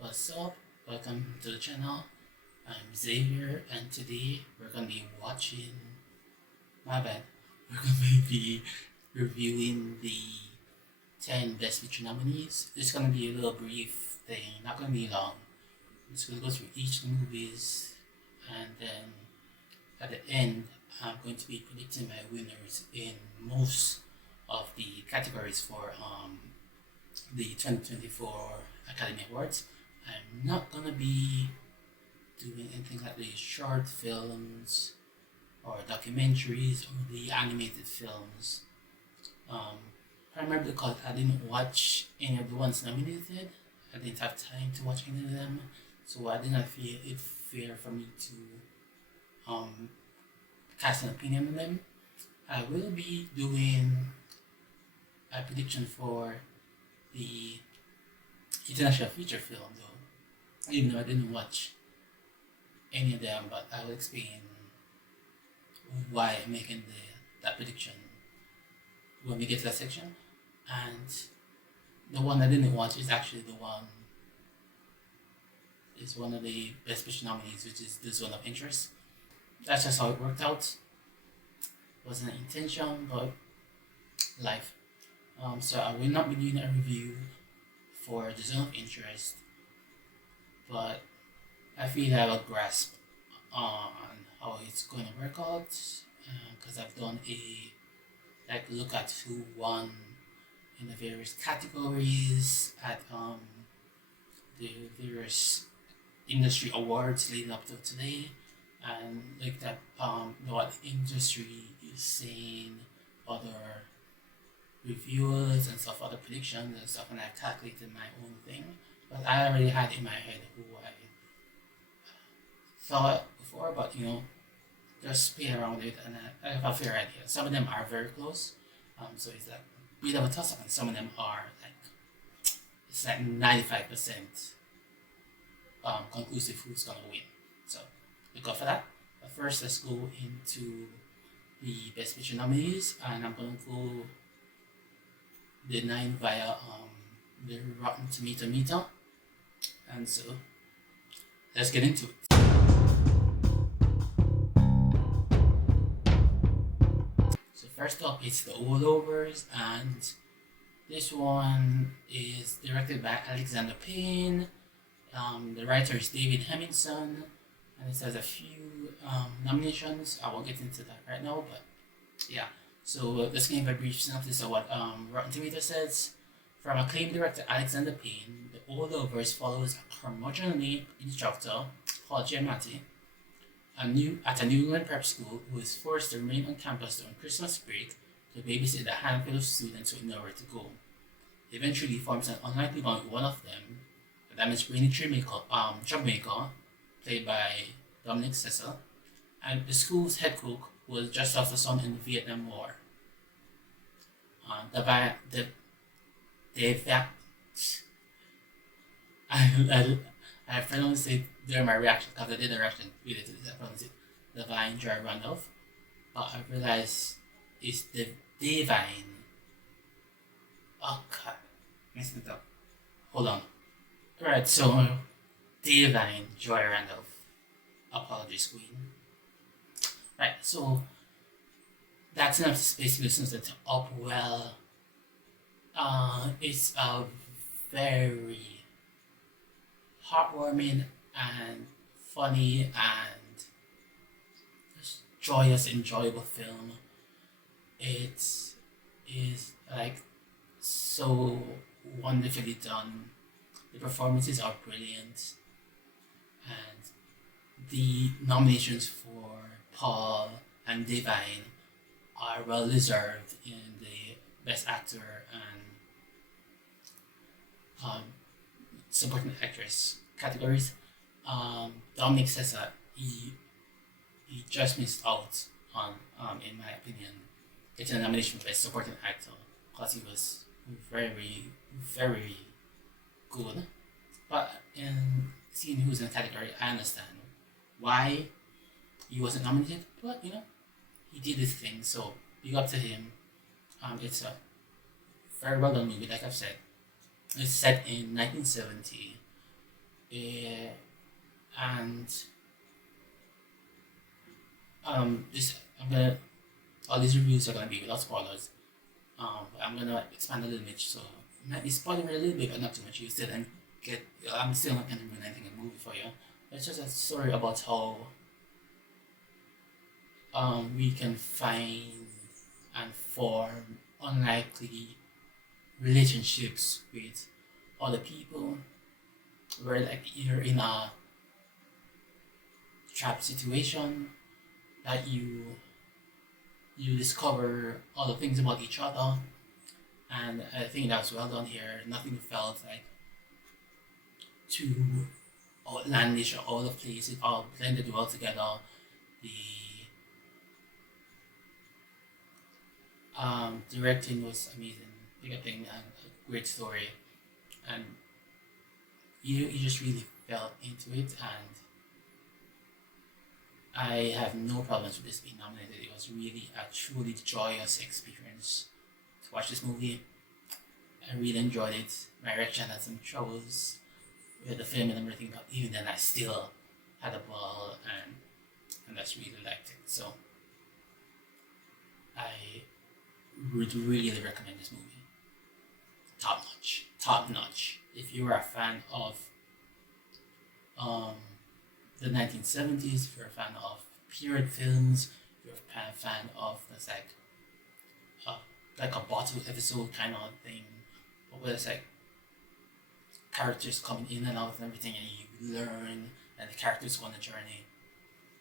What's up? Welcome to the channel. I'm Xavier, and today we're gonna be watching. My bad. We're gonna be reviewing the 10 Best Picture nominees. It's gonna be a little brief thing, not gonna be long. I'm just gonna go through each of the movies, and then at the end, I'm going to be predicting my winners in most of the categories for the 2024 Academy Awards. I'm not gonna be doing anything like the short films or documentaries or the animated films. Primarily because I didn't watch any of the ones nominated. I didn't have time to watch any of them, so I did not feel it fair for me to cast an opinion on them. I will be doing a prediction for the international feature film though, even though I didn't watch any of them, but I will explain why I'm making that prediction when we get to that section. And the one I didn't watch is actually one of the Best Picture nominees, which is The Zone of Interest. That's just how it worked out. Wasn't an intention, but life. So I will not be doing a review for The Zone of Interest, but I feel I have a grasp on how it's going to work out because I've done a look at who won in the various categories at the various industry awards leading up to today, and looked at what the industry is saying, other reviewers and stuff, other predictions and stuff, and I calculated my own thing. But I already had in my head who I thought before, but just play around with it, and I have a fair idea. Some of them are very close, so it's like a bit of a toss up, and some of them are it's like 95% conclusive who's gonna win. So look out for that. But first, let's go into the Best Picture nominees, and I'm gonna go the 9 via the Rotten Tomato meter, and so let's get into it. So first up is the Holdovers, and this one is directed by Alexander Payne. The writer is David Hemmingson, and it has a few nominations. I won't get into that right now, but yeah. So let's give a brief synopsis of what Rotten Tomatoes says. From acclaimed director Alexander Payne, The Holdovers follows a curmudgeonly instructor, Paul Giamatti, at a New England prep school who is forced to remain on campus during Christmas break to babysit a handful of students with nowhere to go. He eventually forms an unlikely bond with one of them, a damaged-brainy troublemaker, played by Dominic Sessa, and the school's head cook, who was just lost a son in the Vietnam War. I pronounced it during my reaction because I did a reaction related to this. I pronounced it Divine Joy Randolph, but I realized it's the Divine. Oh god, messed it up. Hold on. Right, so Divine Joy Randolph. Apologies, Queen. Right, so that's enough basically since it's up well. It's a very heartwarming and funny and just joyous, enjoyable film. It is so wonderfully done. The performances are brilliant, and the nominations for Paul and Divine are well deserved in the Best Actor and Supporting Actress categories. Dominic Sessa, he just missed out on, in my opinion, getting a nomination for Best Supporting Actor because he was very, very good. But in seeing who's in the category, I understand why he wasn't nominated, but he did his thing, so big up to him. It's a very well done movie, like I've said. It's set in 1970, Uh, and this I'm gonna all these reviews are gonna be without spoilers. But I'm gonna expand a little bit, so it might be spoiling a little bit, but not too much. You still can get. I'm still not gonna ruin anything in the movie for you. It's just a story about how we can find and form unlikely relationships with other people, where like you're in a trap situation that you discover other things about each other, and I think that's well done here. Nothing felt like too outlandish or out of place. It all blended well together. The directing was amazing. Big thing and a great story, and you just really fell into it, and I have no problems with this being nominated. It was really a truly joyous experience to watch this movie. I really enjoyed it. My reaction had some troubles with the film and everything, but even then I still had a ball, and I just really liked it. So I would really recommend this movie. Top notch. Top notch. If you are a fan of um, the 1970s, if you're a fan of period films, if you're a fan of this uh, like a bottle episode kind of thing, but where it's like characters coming in and out and everything, and you learn, and the characters go on a journey.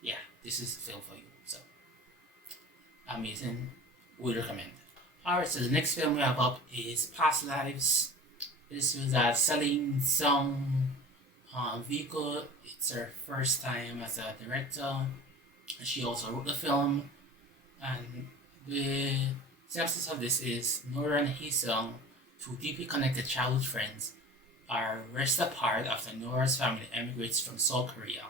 Yeah, this is the film for you. So amazing. Would recommend. Alright, so the next film we have up is Past Lives. This was a selling song vehicle. It's her first time as a director. She also wrote the film, and the synopsis of this is Nora and Haesung, two deeply connected childhood friends, are wrested apart after Nora's family emigrates from South Korea.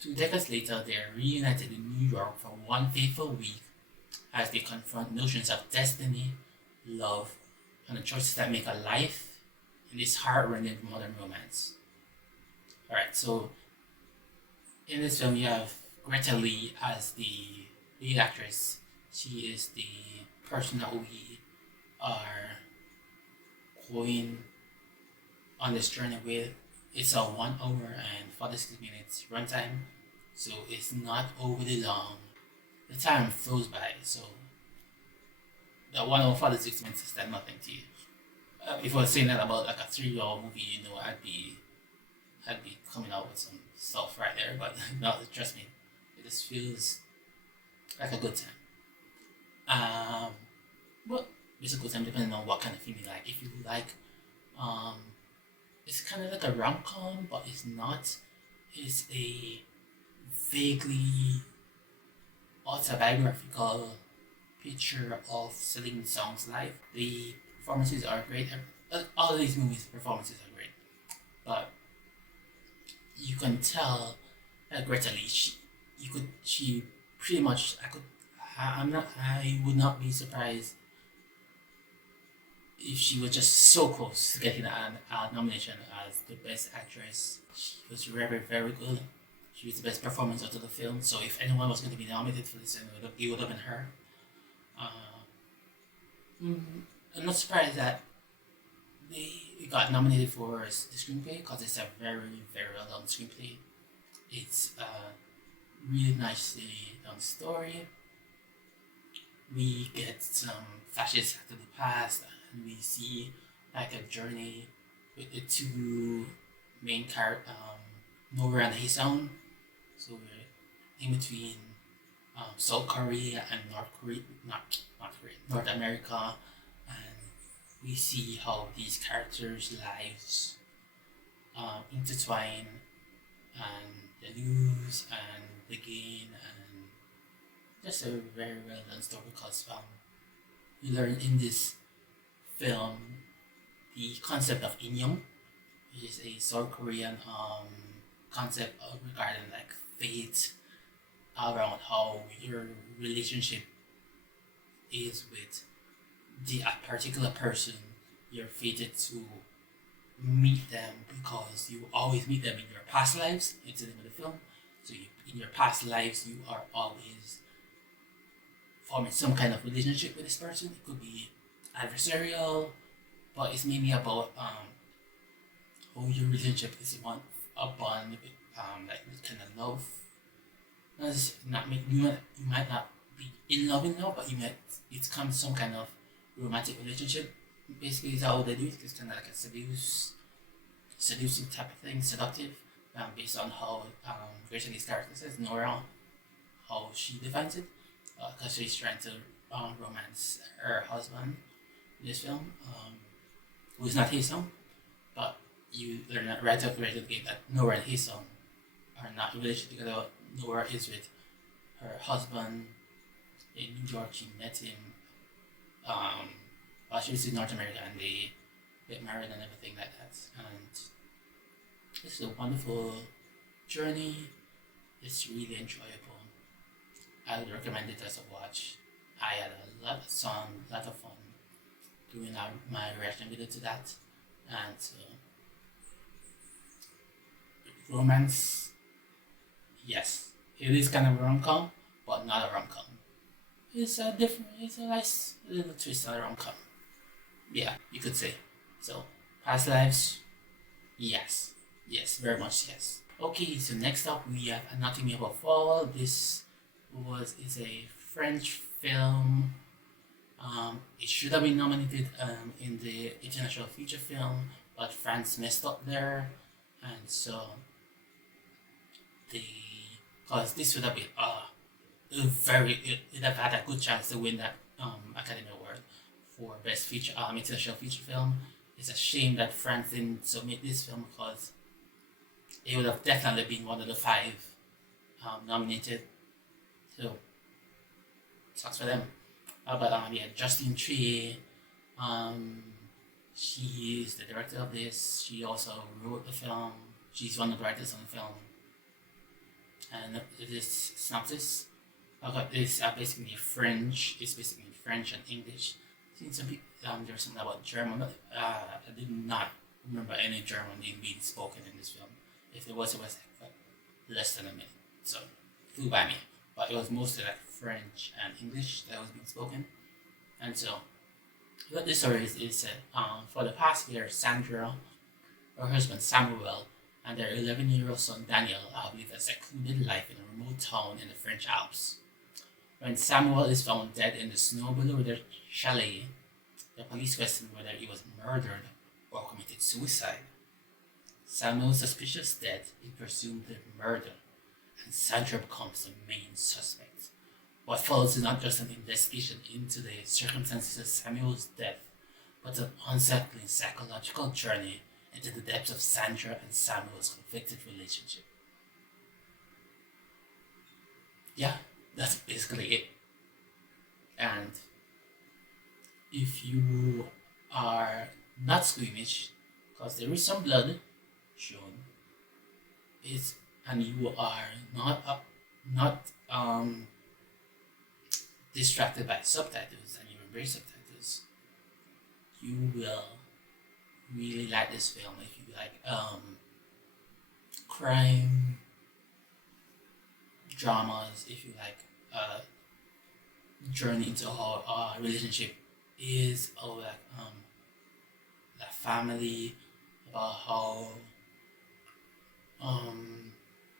2 decades later, they are reunited in New York for one fateful week as they confront notions of destiny, love, and the choices that make a life in this heart-rending modern romance. Alright, so in this film you have Greta Lee as the lead actress. She is the person that we are going on this journey with. It's a 1 hour and 46 minutes runtime, so it's not overly long. The time flows by, so the 1 hour 46 minutes is like nothing to you. If I was saying that about like a 3 hour movie, I'd be coming out with some stuff right there, but no, trust me, it just feels like a good time. But it's a good time depending on what kind of film you like. If you like, it's kind of like a rom-com, but it's not. It's a vaguely autobiographical picture of Celine Song's life. The performances are great. All of these movies' performances are great, but you can tell that Greta Lee, she pretty much, I would not be surprised if she was just so close to getting a nomination as the best actress. She was very, very good. She was the best performance out of the film. So if anyone was going to be nominated for this, it would have been her. I'm not surprised that they got nominated for the screenplay, because it's a very, very well done screenplay. It's a really nicely done story. We get some flashes after the past, and we see like a journey with the two main characters, Nora and Haesung. So we're in between South Korea and North America, and we see how these characters' lives intertwine, and the lose and the gain, and just a very well done story, because you learn in this film the concept of Inyeong, which is a South Korean concept regarding like fate, around how your relationship is with a particular person you're fated to meet them because you always meet them in your past lives. It's the name of the film. So in your past lives, you are always forming some kind of relationship with this person. It could be adversarial, but it's mainly about how your relationship is a bond with like this kind of love. Not make you might not be in love but you might it's come some kind of romantic relationship. Basically, is how they do it. It's kind of like a seducing type of thing, seductive, based on how Rachel Lee's character says Nora, how she defines it, because she's trying to romance her husband in this film, who's not his son, but you learn right out the gate that Nora and his son are not in a relationship together. Nora is with her husband in New York. She met him while she was in North America, and they get married and everything like that. And it's a wonderful journey. It's really enjoyable. I would recommend it as a watch. I had a lot of fun doing my reaction video to that. And romance, yes, it is kind of a rom-com, but not a rom-com. It's a nice little twist on a rom-com. Yeah, you could say. So, past lives, yes, very much yes. Okay, so next up we have Anatomy of a Fall. This is a French film. It should have been nominated in the international feature film, but France messed up there, and so because this would have been it have had a good chance to win that Academy Award for Best Feature International Feature Film. It's a shame that France didn't submit this film because it would have definitely been one of the 5 nominated. So sucks for them. But Justine Triet, she is the director of this. She also wrote the film. She's one of the writers on the film. And this synopsis, it's basically French. It's basically French and English. Seen some people. There's something about German, but I did not remember any German being spoken in this film. If there was, it was like less than a minute, so it flew by me. But it was mostly like French and English that was being spoken. And so, what this story is for the past year, Sandra, her husband Samuel, and their 11-year-old son Daniel have lived a secluded life in a remote town in the French Alps. When Samuel is found dead in the snow below their chalet, the police question whether he was murdered or committed suicide. Samuel's suspicious death is presumed the murder, and Sandra becomes the main suspect. What follows is not just an investigation into the circumstances of Samuel's death, but an unsettling psychological journey into the depths of Sandra and Samuel's conflicted relationship. Yeah, that's basically it. And if you are not squeamish, because there is some blood shown, and you are not distracted by subtitles and you embrace subtitles, you will really like this film. If you like crime dramas, if you like journey into how a relationship is, or like the family, about how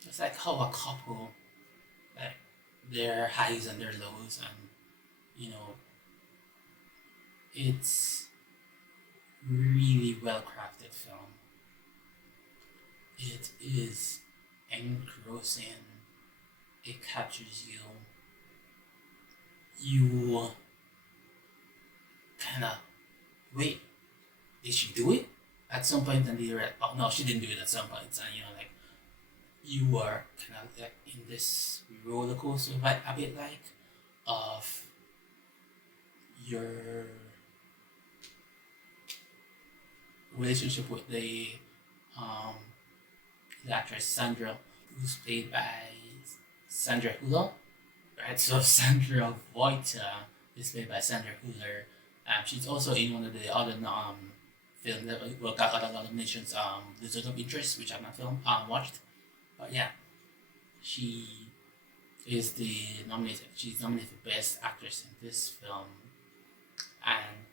it's like how a couple, like their highs and their lows, and it's really well crafted film. It is engrossing. It captures you. You kind of wait. Did she do it at some point? And you're like, oh no, she didn't do it at some point. And like you are kind of like in this roller coaster, like a bit like of your relationship with the actress Sandra, who's played by Sandra Hüller, right? So Sandra Voigt is played by Sandra Hüller. She's also in one of the other film that got a lot of nominations. The Zone of Interest, which I've not watched, but yeah, she is the nominated. She's nominated for Best Actress in this film, and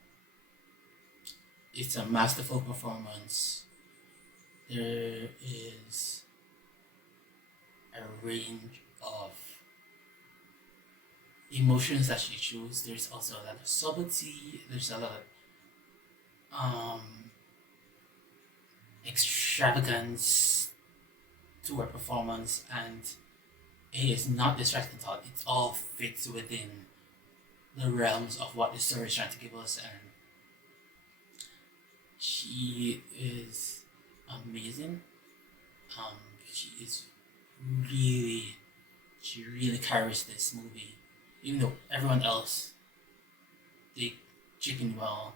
it's a masterful performance. There is a range of emotions that she shows. There's also a lot of subtlety. There's a lot of extravagance to her performance, and it is not distracting at all. It all fits within the realms of what the story is trying to give us, and she is amazing. She is really, she really carries this movie, even though everyone else they chip in well,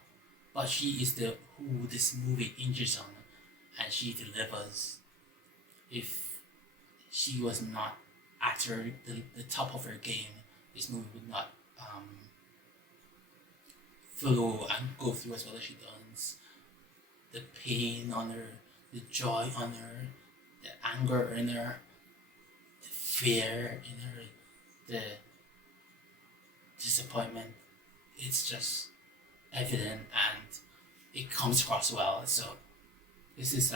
but she is the who this movie hinges on, and she delivers. If she was not at the top of her game, this movie would not flow and go through as well as she does. The pain on her, the joy on her, the anger in her, the fear in her, the disappointment. It's just evident and it comes across well. So this is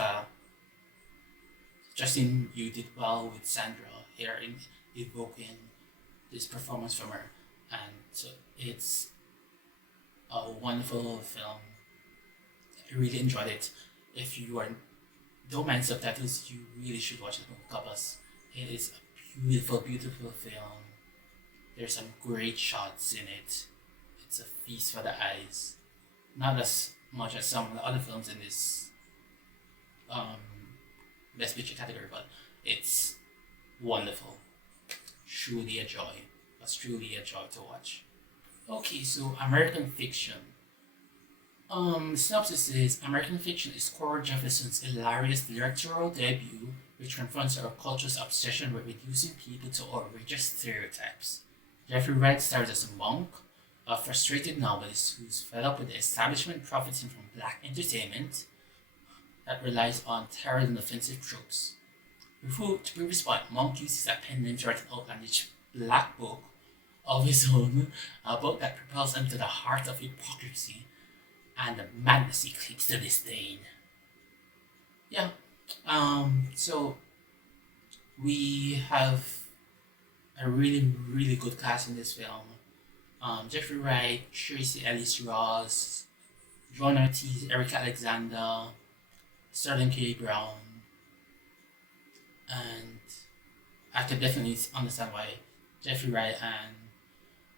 Justin, you did well with Sandra here in evoking this performance from her, and so it's a wonderful film. I really enjoyed it. If you don't mind subtitles, you really should watch it with covers. It is a beautiful, beautiful film. There's some great shots in it. It's a feast for the eyes. Not as much as some of the other films in this Best Picture category, but it's wonderful. Truly a joy. It's truly a joy to watch. Okay, so American Fiction. Synopsis is American Fiction is Cora Jefferson's hilarious directorial debut, which confronts our culture's obsession with reducing people to outrageous stereotypes. Jeffrey Wright stars as a monk, a frustrated novelist who's fed up with the establishment profiting from black entertainment that relies on terrible and offensive tropes. To prove his point, Monk uses a pen name to write an outlandish black book of his own, a book that propels him to the heart of hypocrisy and the madness he cleaves to disdain. Yeah, so we have a really, really good cast in this film. Jeffrey Wright, Tracy Ellis Ross, John Ortiz, Eric Alexander, Sterling K. Brown, and I can definitely understand why Jeffrey Wright and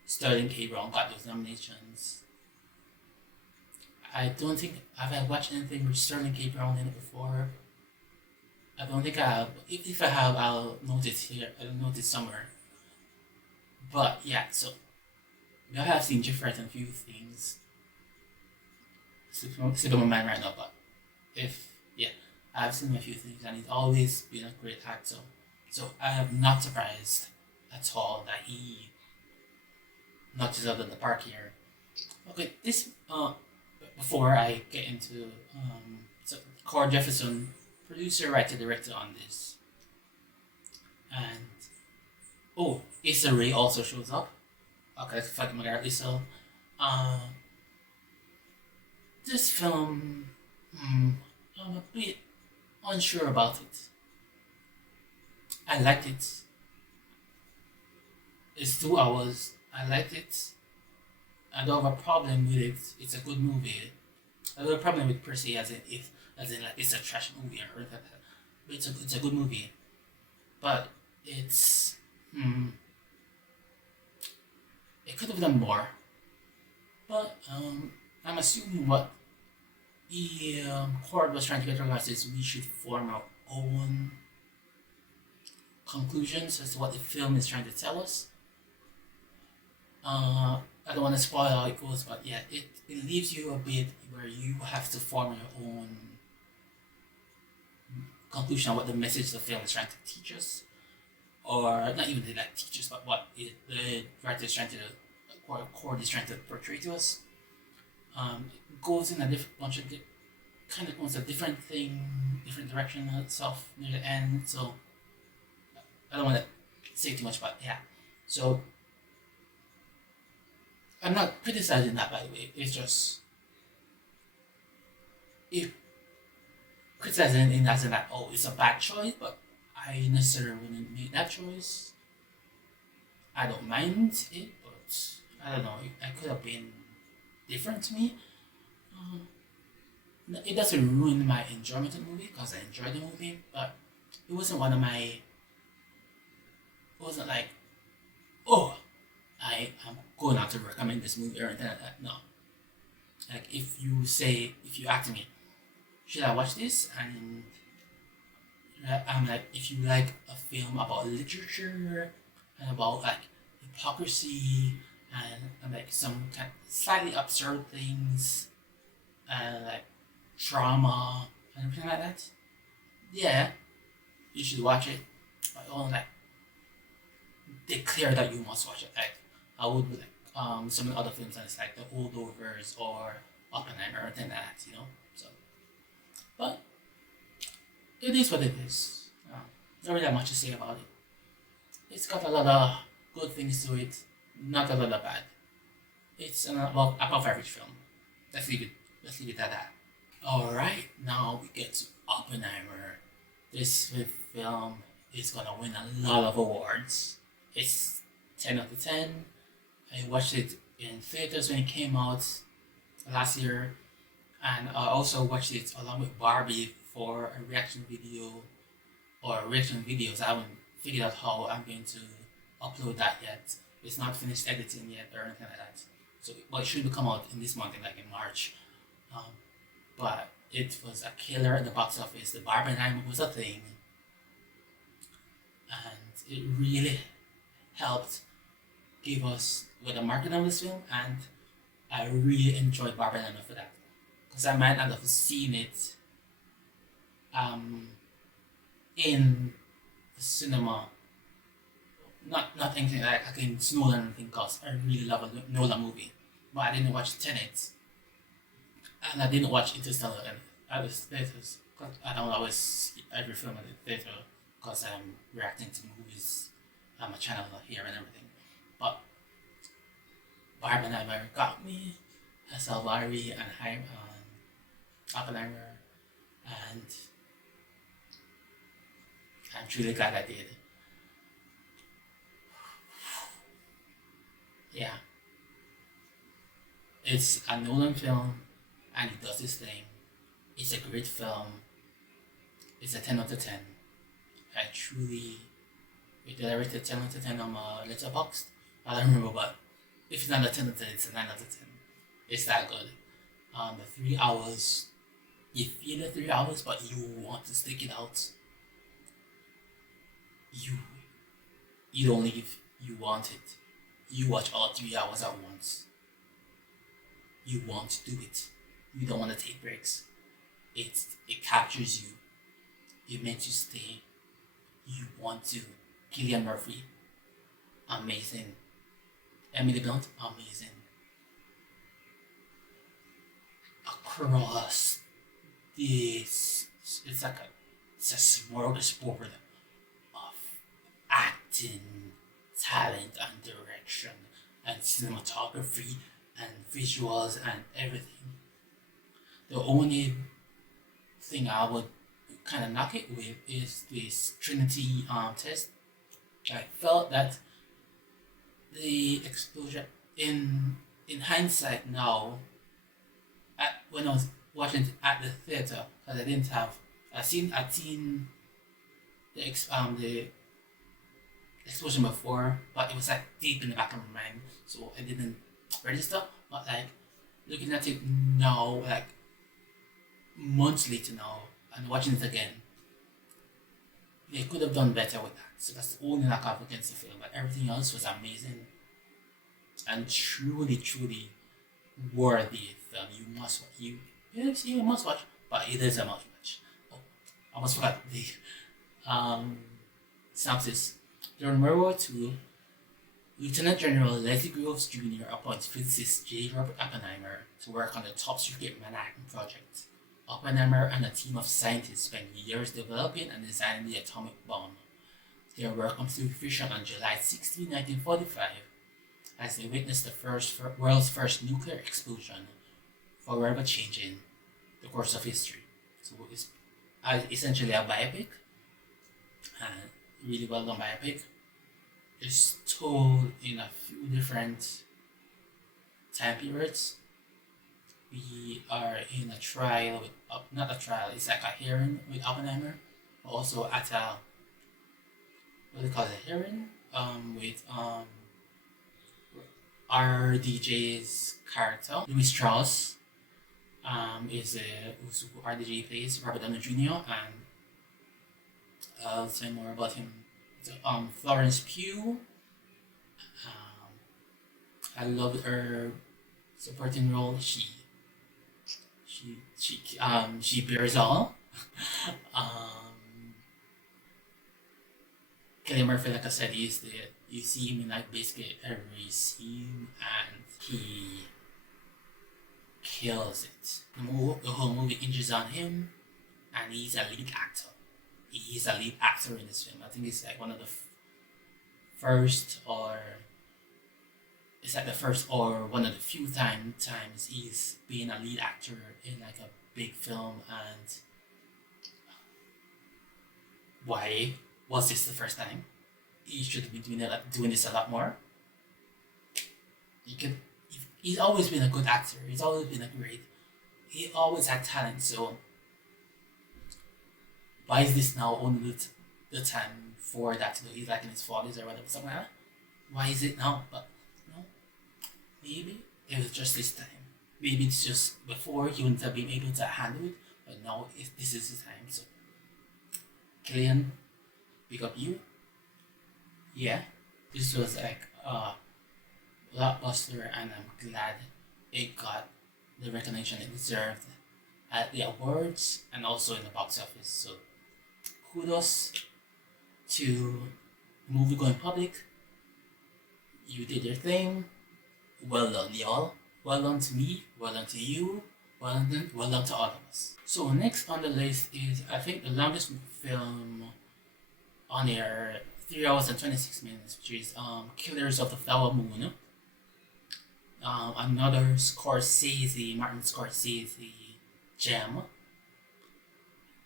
Sterling K. Brown got those nominations. I don't think I've watched anything with Sterling K. Brown in it before. I don't think I have. If I have, I'll note it here. I'll note it somewhere. But yeah, so I have seen Jeffrey Wright in a few things. Slip on my mind right now, but I've seen him a few things, and he's always been a great actor. So I am not surprised at all that he knocked it out of the park here. Okay, this before I get into so Cora Jefferson, producer, writer, director on this, and Issa Rae also shows up. Okay, Fatima Garrett Issa. This film, I'm a bit unsure about it. I liked it. It's 2 hours. I liked it. I don't have a problem with it. It's a good movie. I don't have a problem with per se as in like it's a trash movie or that. But it's a good movie. But it's it could have done more. But I'm assuming what the court was trying to get across is we should form our own conclusions as to what the film is trying to tell us. I don't want to spoil how it goes, but yeah, it leaves you a bit where you have to form your own conclusion on what the message the film is trying to teach us, or not even like teach us, but what the writer is trying to, Cord is trying to portray to us. It goes in a bunch of kind of wants a different thing, different direction and stuff near the end. So I don't want to say too much, but yeah. So I'm not criticizing that, by the way. It's just if criticizing in as in that, oh, it's a bad choice, but I necessarily wouldn't make that choice. I don't mind it, but I don't know. It could have been different to me. It doesn't ruin my enjoyment of the movie because I enjoyed the movie, but it wasn't one of my. It wasn't like, oh, I am going out to recommend this movie or anything like that. No. Like if you ask me, should I watch this? And I'm like, if you like a film about literature and about like hypocrisy and like some kind of slightly absurd things and like trauma and everything like that, yeah, you should watch it. But I won't like declare that you must watch it. Like I would with like some of the other films and it's like the Holdovers or Oppenheimer or anything like that, you know. So, but it is what it is. Not really much to say about it. It's got a lot of good things to it, not a lot of bad. It's an above average film. Let's leave it at that. Alright, now we get to Oppenheimer. This film is gonna win a lot of awards. It's 10 out of 10. I watched it in theaters when it came out last year, and I also watched it along with Barbie for a reaction video or reaction videos. I haven't figured out how I'm going to upload that yet. It's not finished editing yet or anything like that. So, but it should come out in this month, like in March. But it was a killer at the box office. The Barbenheimer was a thing, and it really helped give us with the marketing of this film. And I really enjoyed Barbenheimer for that, because I might not have seen it in the cinema. Not anything like I can Nolan or anything, because I really love a Nolan movie. But I didn't watch Tenet, and I didn't watch Interstellar at the theaters. I don't always see every film at the theater because I'm reacting to movies on my channel here and everything. But Barbenheimer got me. I saw Barbie and Oppenheimer, and I'm truly glad I did. Yeah. It's a Nolan film, and he does his thing. It's a great film. It's a 10 out of 10. I truly, we did everything 10 out of 10 on my letterboxd. I don't remember, but if it's not a 10 out of 10, it's a 9 out of 10. It's that good. The 3 hours, you feel the 3 hours, but you want to stick it out. You don't leave. You want it. You watch all 3 hours at once. You want to do it. You don't want to take breaks. It captures you. It makes you stay. You want to. Cillian Murphy, amazing. Emily Blunt, amazing. Across this, it's a smorgasbord of acting, talent, and direction, and cinematography, and visuals, and everything. The only thing I would kind of knock it with is this Trinity test. I felt that the exposure in hindsight now, when I was watching it at the theater, because I didn't have I'd seen the explosion before, but it was like deep in the back of my mind, so I didn't register. But like looking at it now, like months later now, and watching it again, they could have done better with that. So that's the only knock against the film, but everything else was amazing and truly, truly worthy film. You must watch, but it is a must watch. Oh, I almost forgot the synopsis. During World War II, Lieutenant General Leslie Groves Jr. appoints physicist J. Robert Oppenheimer to work on the top secret Manhattan Project. Oppenheimer and a team of scientists spent years developing and designing the atomic bomb. Their work comes to fruition on July 16, 1945, as they witnessed the world's first nuclear explosion, forever changing the course of history. So it's essentially a biopic, and really well done biopic. It's told in a few different time periods. We are in a trial with, not a trial, it's like a hearing with Oppenheimer, but also at a, what do you call it, a hearing with RDJ's character, Louis Strauss, is who RDJ plays, Robert Downey Jr., and I'll say more about him. Florence Pugh. I loved her supporting role. She bears all. Cillian Murphy, like I said, you see him in like basically every scene, and he kills it. The whole movie hinges on him, and he's a lead actor. He's a lead actor in this film. I think it's like one of the first, or it's like the first or one of the few times he's been a lead actor in like a big film. And why was this the first time? He should be doing this a lot more. He's always been a good actor. He's always been he always had talent. So why is this now only the time for that to do? He's like in his 40s or whatever, something like that. Why is it now? But maybe it was just this time. Maybe it's just before he wouldn't have been able to handle it, but now this is his time. So Cillian, pick up you. Yeah, this was like a blockbuster, and I'm glad it got the recognition it deserved at the awards and also in the box office. So kudos to the movie going public. You did your thing. Well done, y'all. Well done to me. Well done to you. Well done to all of us. So next on the list is, I think, the longest film on air, 3 hours and 26 minutes, which is Killers of the Flower Moon. Another Martin Scorsese gem.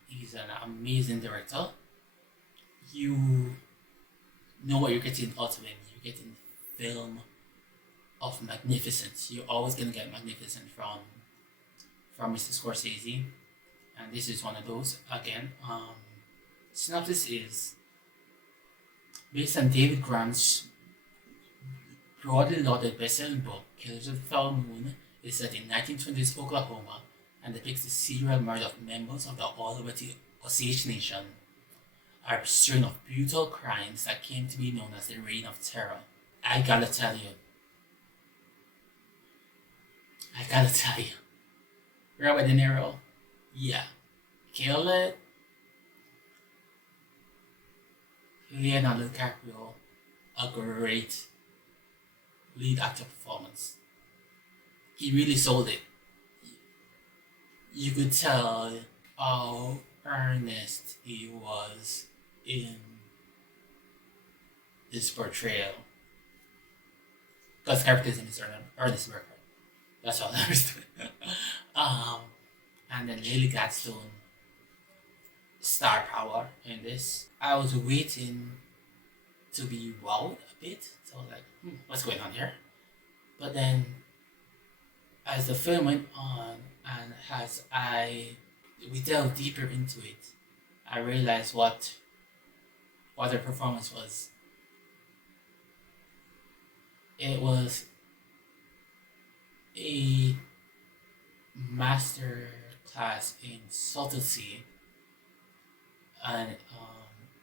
He's an amazing director. You know what you're getting out of him. You're getting film of magnificence. You're always gonna get magnificent from Mr. Scorsese, and this is one of those. Again, synopsis is based on David Grant's broadly lauded best-selling book, Killers of the Flower Moon. Is set in 1920s Oklahoma and depicts the serial murder of members of the All-White Osage Nation, a string of brutal crimes that came to be known as the Reign of Terror. I gotta tell you, Robert De Niro, yeah, kill it. Leonardo DiCaprio, a great lead actor performance. He really sold it. You could tell how earnest he was in his portrayal. Because characters in his earnest work. That's all I was doing. And then Lily Gladstone, star power in this. I was waiting to be wowed a bit. So I was like, what's going on here? But then, as the film went on and as we delved deeper into it, I realized what her performance was. It was a master class in subtlety and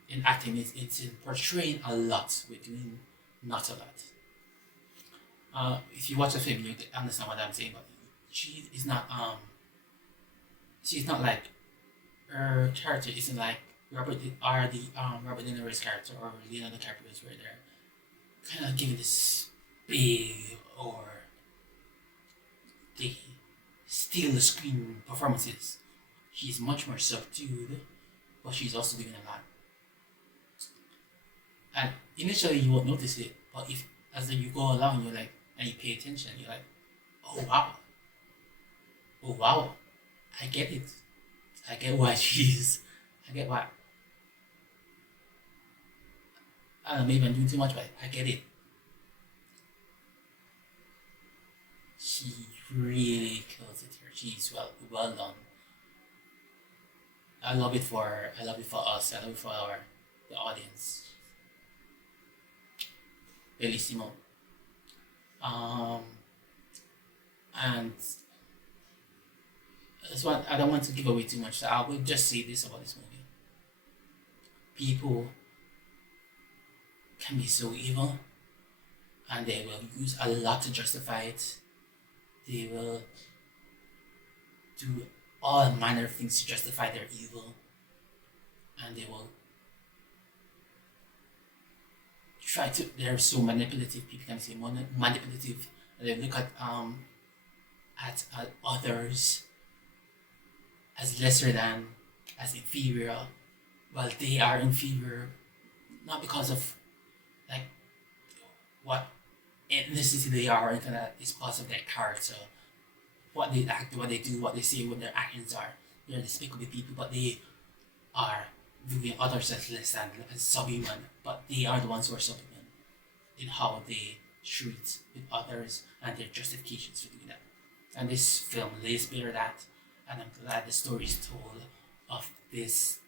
in acting. It's in portraying a lot with doing not a lot. If you watch the film, you understand what I'm saying. But she's not like, her character isn't like Robert De Niro's character or Leonardo DiCaprio's, where they're kind of giving this big, or they steal the screen performances. She's much more subdued, but she's also doing a lot. And initially you won't notice it, but if as you go along, you're like, and you pay attention, you're like, oh wow, I get it. I get why she's. I get why. I don't know, maybe I'm doing too much, but I get it. She really kills it here. She's well done. I love it for us. I love it for the audience. Bellissimo. And this one I don't want to give away too much, so I will just say this about this movie. People can be so evil, and they will use a lot to justify it. They will do all manner of things to justify their evil, and they will try to. They're so manipulative. People can say manipulative. And they look at others as lesser than, as inferior, while they are inferior, not because of like what ethnicity they are or anything like that. It's because of their character, what they act, what they do, what they say, what their actions are. They're despicable people, but they are viewing others as less than, as subhuman, but they are the ones who are subhuman in how they treat with others and their justifications for doing that. And this film lays bare that, and I'm glad the story is told of this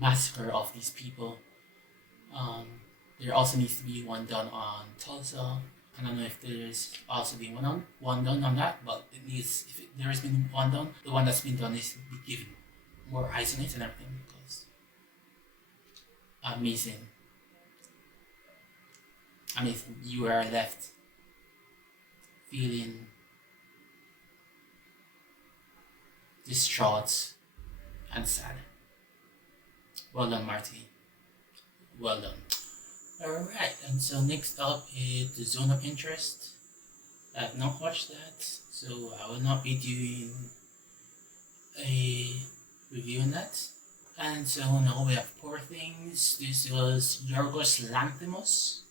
massacre of these people. There also needs to be one done on Tulsa. I don't know if there's also been one done on that, but it needs, if there has been one done, the one that's been done needs to be given more eyes on it and everything, because amazing. You are left feeling distraught and sad. Well done, Marty. Well done. Alright, and so next up is the zone of interest. I have not watched that, so I will not be doing a review on that. And so now we have Poor Things. This was Yorgos Lanthimos.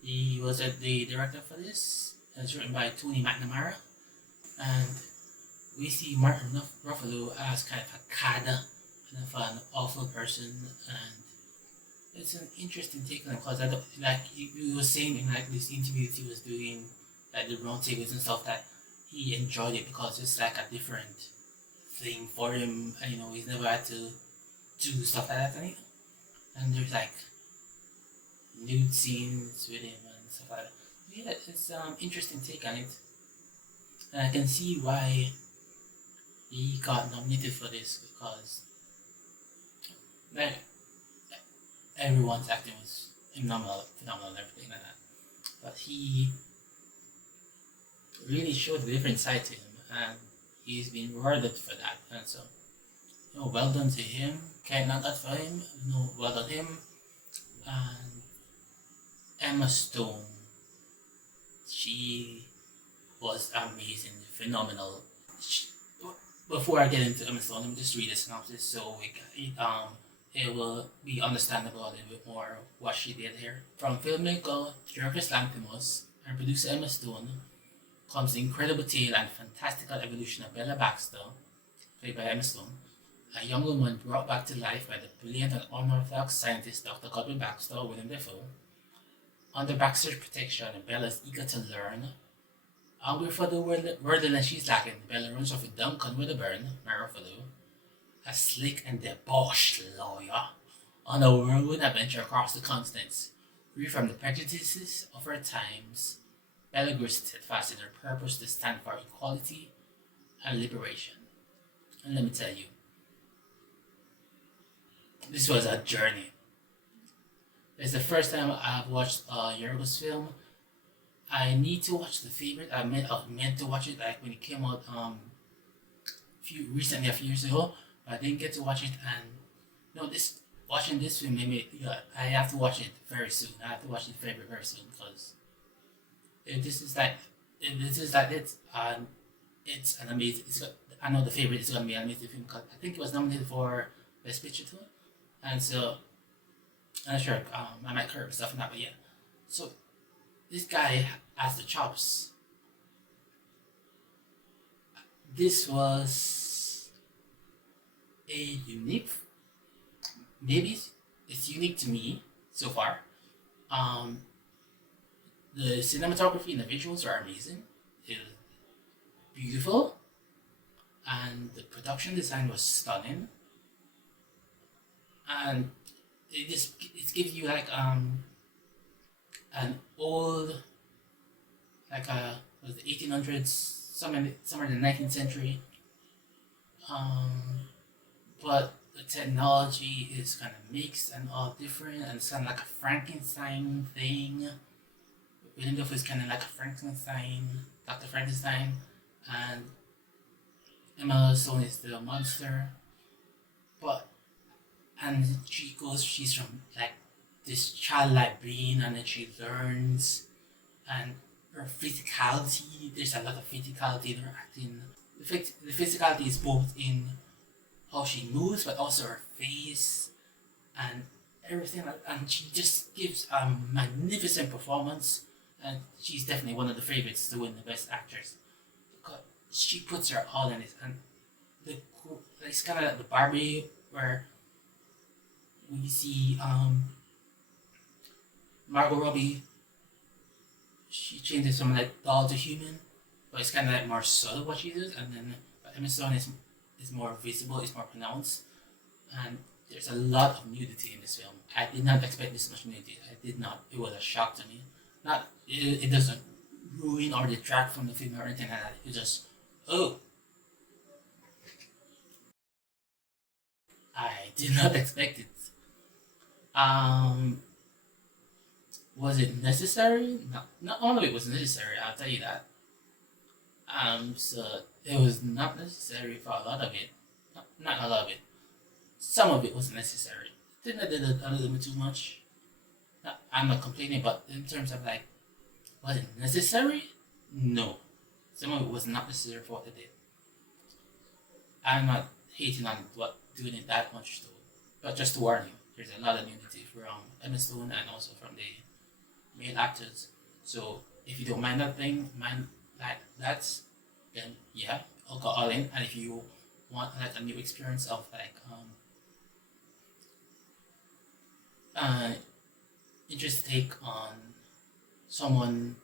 He was the director for this. It's written by Tony McNamara. And we see Martin Ruffalo as kind of a cad, kind of an awful person, and it's an interesting take on it, because I don't, like he was saying in like this interviews he was doing, like the round tables and stuff, that he enjoyed it because it's like a different thing for him, and he's never had to do stuff like that, and there's like nude scenes with him and stuff like that. Yeah, it's interesting take on it, and I can see why he got nominated for this, because like everyone's acting was phenomenal and everything like that, but he really showed a different side to him, and he's been rewarded for that. And so, well done to him. Can't knock that for him. Well done him. And Emma Stone, she was amazing, phenomenal. Before I get into Emma Stone, let me just read the synopsis so it will be understandable a little bit more what she did here. From filmmaker Yorgos Lanthimos and producer Emma Stone comes the incredible tale and fantastical evolution of Bella Baxter, played by Emma Stone, a young woman brought back to life by the brilliant and unorthodox scientist Dr. Godwin Baxter, William Defoe. Under Baxter's protection, Bella is eager to learn. Hungry for the worldliness she's lacking, Bella runs off with Duncan Wedderburn, Ruffalo, a slick and debauched lawyer, on a whirlwind adventure across the continents. Free from the prejudices of her times, Bella grows steadfast in her purpose to stand for equality and liberation. And let me tell you, this was a journey. It's the first time I've watched a Yorgos film. I need to watch The Favorite. I meant to watch it like when it came out a few years ago, but I didn't get to watch it. And watching this film made me. I have to watch it very soon. I have to watch The Favorite very soon, because it's an amazing. I know the favorite is gonna be animated film because I think it was nominated for Best Picture too, and so I'm not sure. I might curb stuff in that, but yeah. So this guy has the chops. This was a unique, maybe it's unique to me so far. Um, the cinematography and the visuals are amazing. It was beautiful, and the production design was stunning. And it gives you like an old like was the 1800s, somewhere in the 19th century. Um, but the technology is kind of mixed and all different, and it's kind of like a Frankenstein thing. Willem Dafoe is kind of like a Frankenstein, Dr. Frankenstein, and Emma Stone is the monster. But and she's from like this childlike brain, and then she learns, and her physicality. There's a lot of physicality in her acting. The physicality is both in how she moves, but also her face and everything. And she just gives a magnificent performance. And she's definitely one of the favorites to win the Best Actress because she puts her all in it. And it's kind of like the Barbie where we see Margot Robbie. She changes from like doll to human, but it's kind of like more subtle what she does. And then Emma Stone is more visible, is more pronounced, and there's a lot of nudity in this film. I did not expect this much nudity. I did not. It was a shock to me. Not it doesn't ruin or detract from the film or anything like that. It just oh, I did not expect it. Um, was it necessary? Not all of it was necessary. I'll tell you that. So it was not necessary for a lot of it. Not a lot of it. Some of it was necessary. I think I did a little bit too much. I'm not complaining, but in terms of like, was it necessary? No. Some of it was not necessary for what they did. I'm not hating on what doing it that much though. But just to warn you, there's a lot of nudity from Emma Stone and also from the male actors. So if you don't mind that's then yeah, I'll go all in. And if you want like a new experience of like interesting take on someone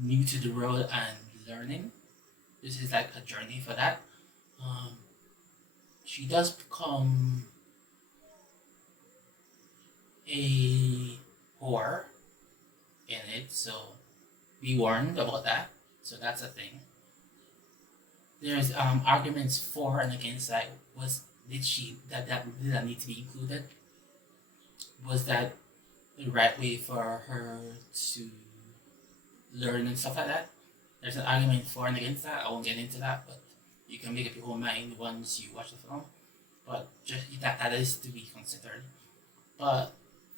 new to the world and learning, this is like a journey for that. She does become a whore in it, so be warned about that. So that's a thing. There's arguments for and against like did that need to be included? Was that the right way for her to learn and stuff like that? There's an argument for and against that. I won't get into that, but you can make up your own mind once you watch the film. But just that is to be considered. But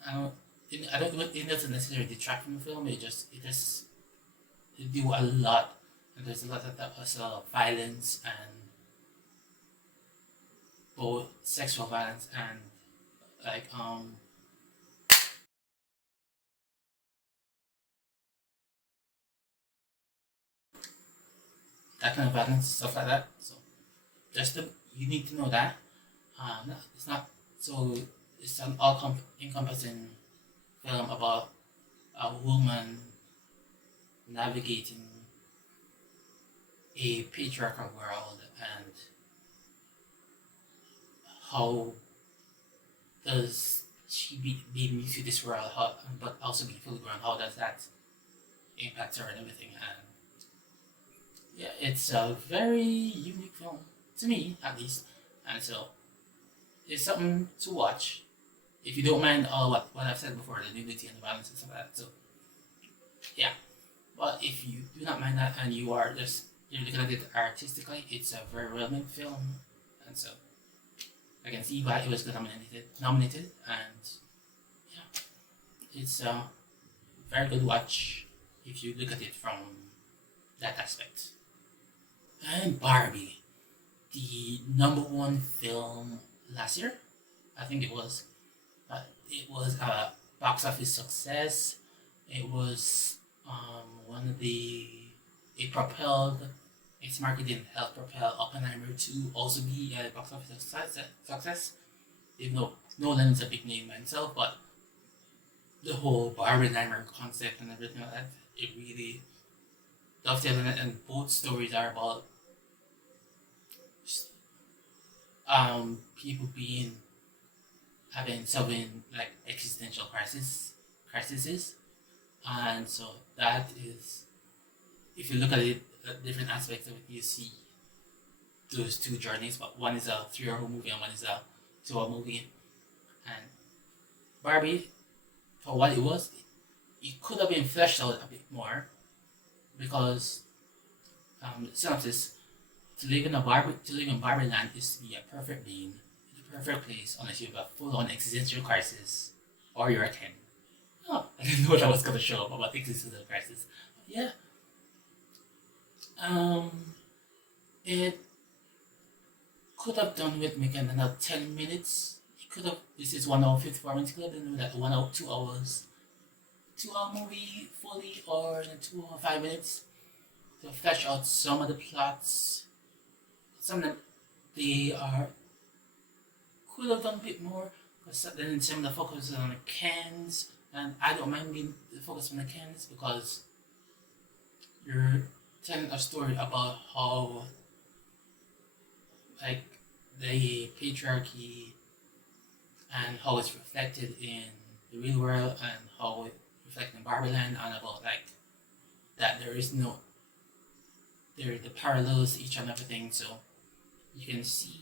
I don't think it doesn't necessarily detract from the film. It do a lot, and there's a lot of violence and both sexual violence and like that kind of violence, stuff like that. So you need to know that. It's not so it's an encompassing film about a woman navigating a patriarchal world and how does she be new to this world, but also be fully grown, how does that impact her and everything. And yeah, it's a very unique film to me at least, and so it's something to watch if you don't mind all what I've said before, the nudity and the violence and stuff like that. So yeah, but if you do not mind that and you're looking at it artistically, it's a very relevant film, and so I can see why it was nominated, and yeah, it's a very good watch if you look at it from that aspect. And Barbie. the number one film last year. I think it was. It was a box office success. It was one of the it propelled its marketing helped propel Oppenheimer to also be a box office success. Even though Nolan is a big name himself, but the whole Barbenheimer concept and everything like that, it really dovetails in it, and both stories are about people being having solving like existential crises, and so that is, if you look at it, different aspects of it, you see those two journeys. But one is a 3 hour movie and one is a 2 hour movie, and Barbie, for what it was, it could have been fleshed out a bit more because synopsis: to live in Barbie land is to be a perfect being in a perfect place unless you have a full-on existential crisis or you're a Ken. Oh, I didn't know that was gonna show up about existential crisis. But yeah, it could have done with making another 10 minutes. It could have. This is 1 hour 54 minutes. Could have done with that 1 hour 2 hours, 2 hour movie fully, or in 2 or 5 minutes to flesh out some of the plots. Some of them they are could have done a bit more, because then some of the focus is on the Kens, and I don't mind being focused on the Kens because you're telling a story about how like the patriarchy and how it's reflected in the real world and how it reflects in Barbie Land, and about like that there is no there the parallels to each and everything, so you can see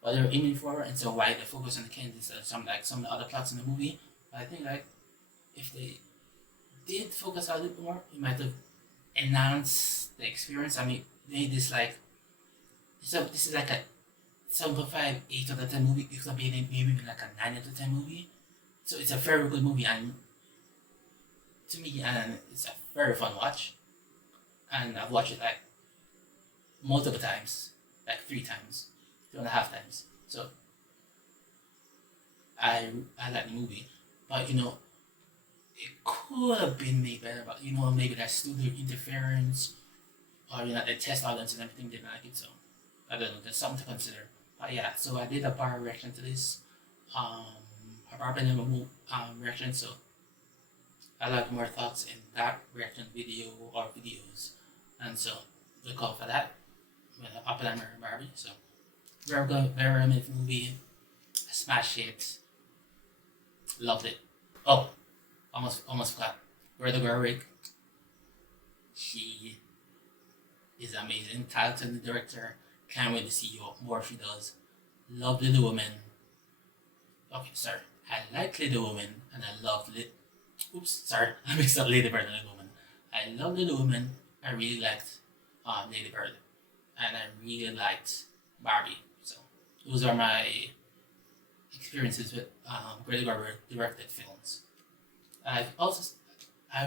what they're aiming for, and so why the focus on the Kens is some of the other plots in the movie. But I think like if they did focus a little more, it might have enhanced the experience. I mean, made this like so this is like a 7.5, 8 out of 10 movie. It could be maybe like a 9 out of 10 movie. So it's a very good movie, and to me, and it's a very fun watch. And I've watched it like multiple times, like 3 times, 2.5 times. So I like the movie, but it could have been made better. But maybe that's studio interference, or the test audience and everything didn't like it. So I don't know. There's something to consider. But yeah, so I did a bar reaction to this, a bar reaction. So I like more thoughts in that reaction video or videos, and so look out for that with Oppenheimer and Barbie. So very good, very amazing movie. I smashed it, loved it. Oh, almost forgot. Greta Gerwig, she is amazing, talented director. Can't wait to see more she does. Love Little Woman. Okay, sorry. I like Little Woman and I love Oops, sorry. I mixed up Lady Bird and Little Woman. I love Little Woman. I really liked Lady Bird. And I really liked Barbie. So those are my experiences with Greta Gerwig directed films. I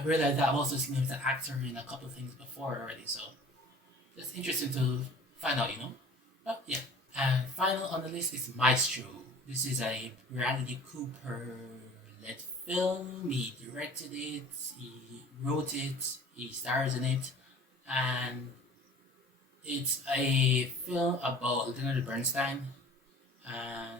realized that I've also seen him as an actor in a couple of things before already, so it's interesting to find out, But yeah. And final on the list is Maestro. This is a Bradley Cooper led film. He directed it, he wrote it, he stars in it, and it's a film about Leonard Bernstein.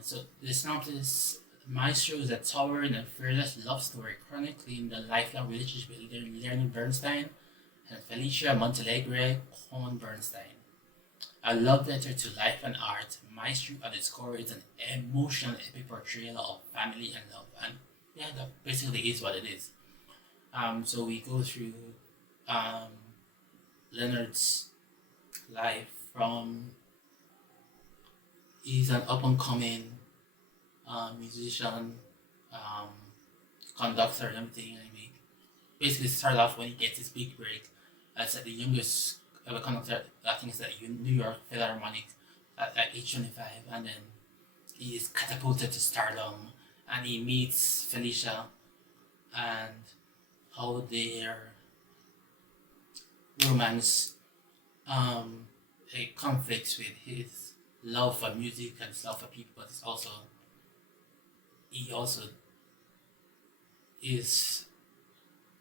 So the synopsis: Maestro is a towering and fearless love story chronicling the lifelong relationship between Leonard Bernstein and Felicia Montalegre Cohn Bernstein. A love letter to life and art, Maestro at its core is an emotional epic portrayal of family and love, and yeah, that basically is what it is. So we go through Leonard's life from he's an up and coming musician, um, conductor, and everything. I mean, basically start off when he gets his big break as the youngest ever conductor. I think it's at New York Philharmonic at age 25, and then he is catapulted to stardom, and he meets Felicia, and how their romance it conflicts with his love for music and his love for people, but he also is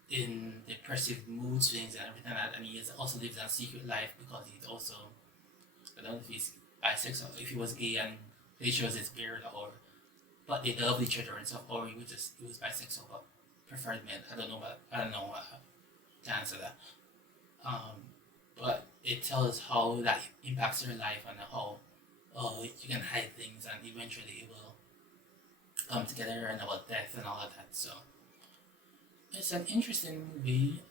in depressive mood swings and everything like that, and he also lives a secret life because he's also, I don't know if he's bisexual, if he was gay and he shows his beard, or but they loved each other and stuff, or he was bisexual but preferred men. I don't know to answer that. But it tells how that impacts your life and how you can hide things and eventually it will come together, and about death and all of that. So it's an interesting movie.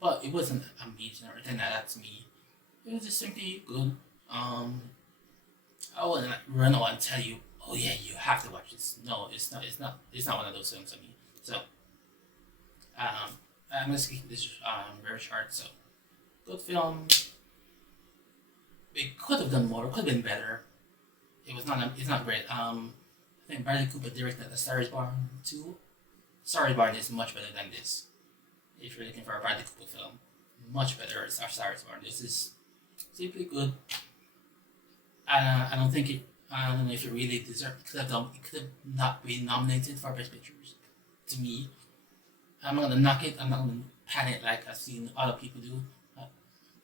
But it wasn't amazing or anything like that to me. It was just simply good. I wouldn't run on and tell you, oh yeah, you have to watch this. No, it's not. It's not one of those films for me. So, I'm gonna keep this very short. So, good film. It could have done more. Could have been better. It was not. It's not great. I think Bradley Cooper directed A Star Is Born 2. Star Is Born is much better than this. If you're looking for a Bradley Cooper film, much better is A Star Is Born. This is simply good. I don't think it. I don't know if it really deserved. It could have not been nominated for Best Pictures. To me, I'm not gonna knock it. I'm not gonna pan it like I've seen other people do.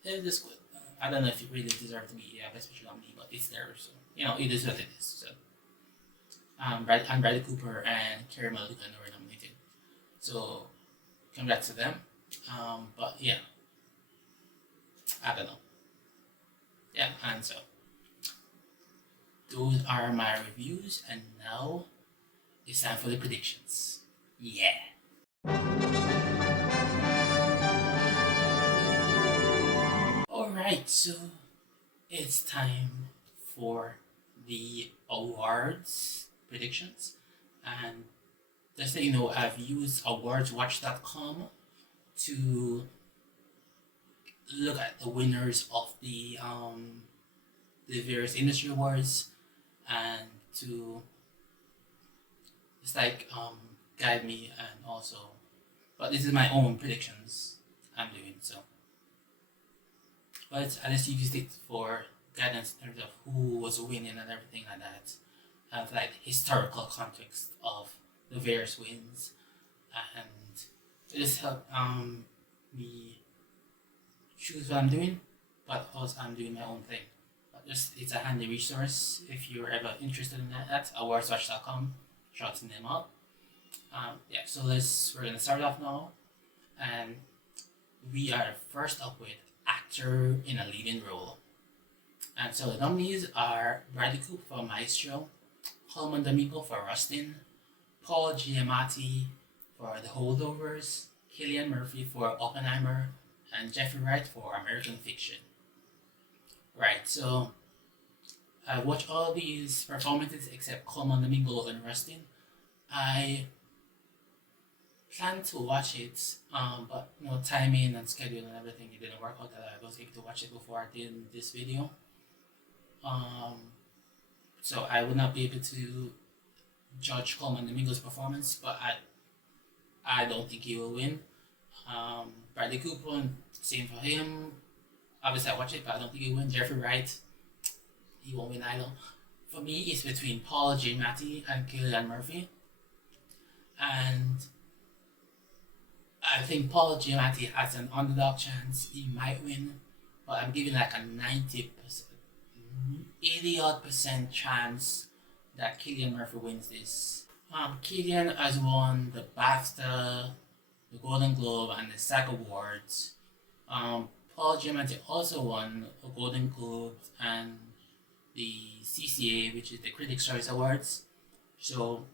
It is good. I don't know if it really deserved to be a Best Picture nominee, but it's there. So it is what it is. So Bradley Cooper and Carey Mulligan were nominated. So congrats to them. But yeah, I don't know. Yeah, and so those are my reviews, and now it's time for the predictions. Yeah. Alright, so it's time for the awards predictions. And just so you know, I've used awardswatch.com to look at the winners of the various industry awards, and to just guide me, and also, but this is my own predictions I'm doing. So, but I just used it for guidance in terms of who was winning and everything like that, and historical context of the various wins, and it just helped me choose what I'm doing, but also I'm doing my own thing. It's a handy resource if you're ever interested in that. At awardswatch.com, shouting them out. So we're gonna start off now, and we are first up with actor in a leading role. And so the nominees are Bradley Cooper for Maestro, Colman Domingo for Rustin, Paul Giamatti for The Holdovers, Cillian Murphy for Oppenheimer, and Jeffrey Wright for American Fiction. Right, so I watched all these performances except Colman Domingo and Rustin. I planned to watch it, but timing and schedule and everything, it didn't work out that I was able to watch it before I did this video. So I would not be able to judge Colman Domingo's performance, but I don't think he will win. Bradley Cooper, same for him. Obviously I watch it, but I don't think he will win. Jeffrey Wright, he won't win either. For me, it's between Paul Giamatti and Cillian Murphy. And I think Paul Giamatti has an underdog chance. He might win, but I'm giving like a 90%, 80% chance that Cillian Murphy wins this. Cillian has won the BAFTA, the Golden Globe, and the SAG Awards. Paul Giamatti also won a Golden Globe and the CCA, which is the Critics' Choice Awards. So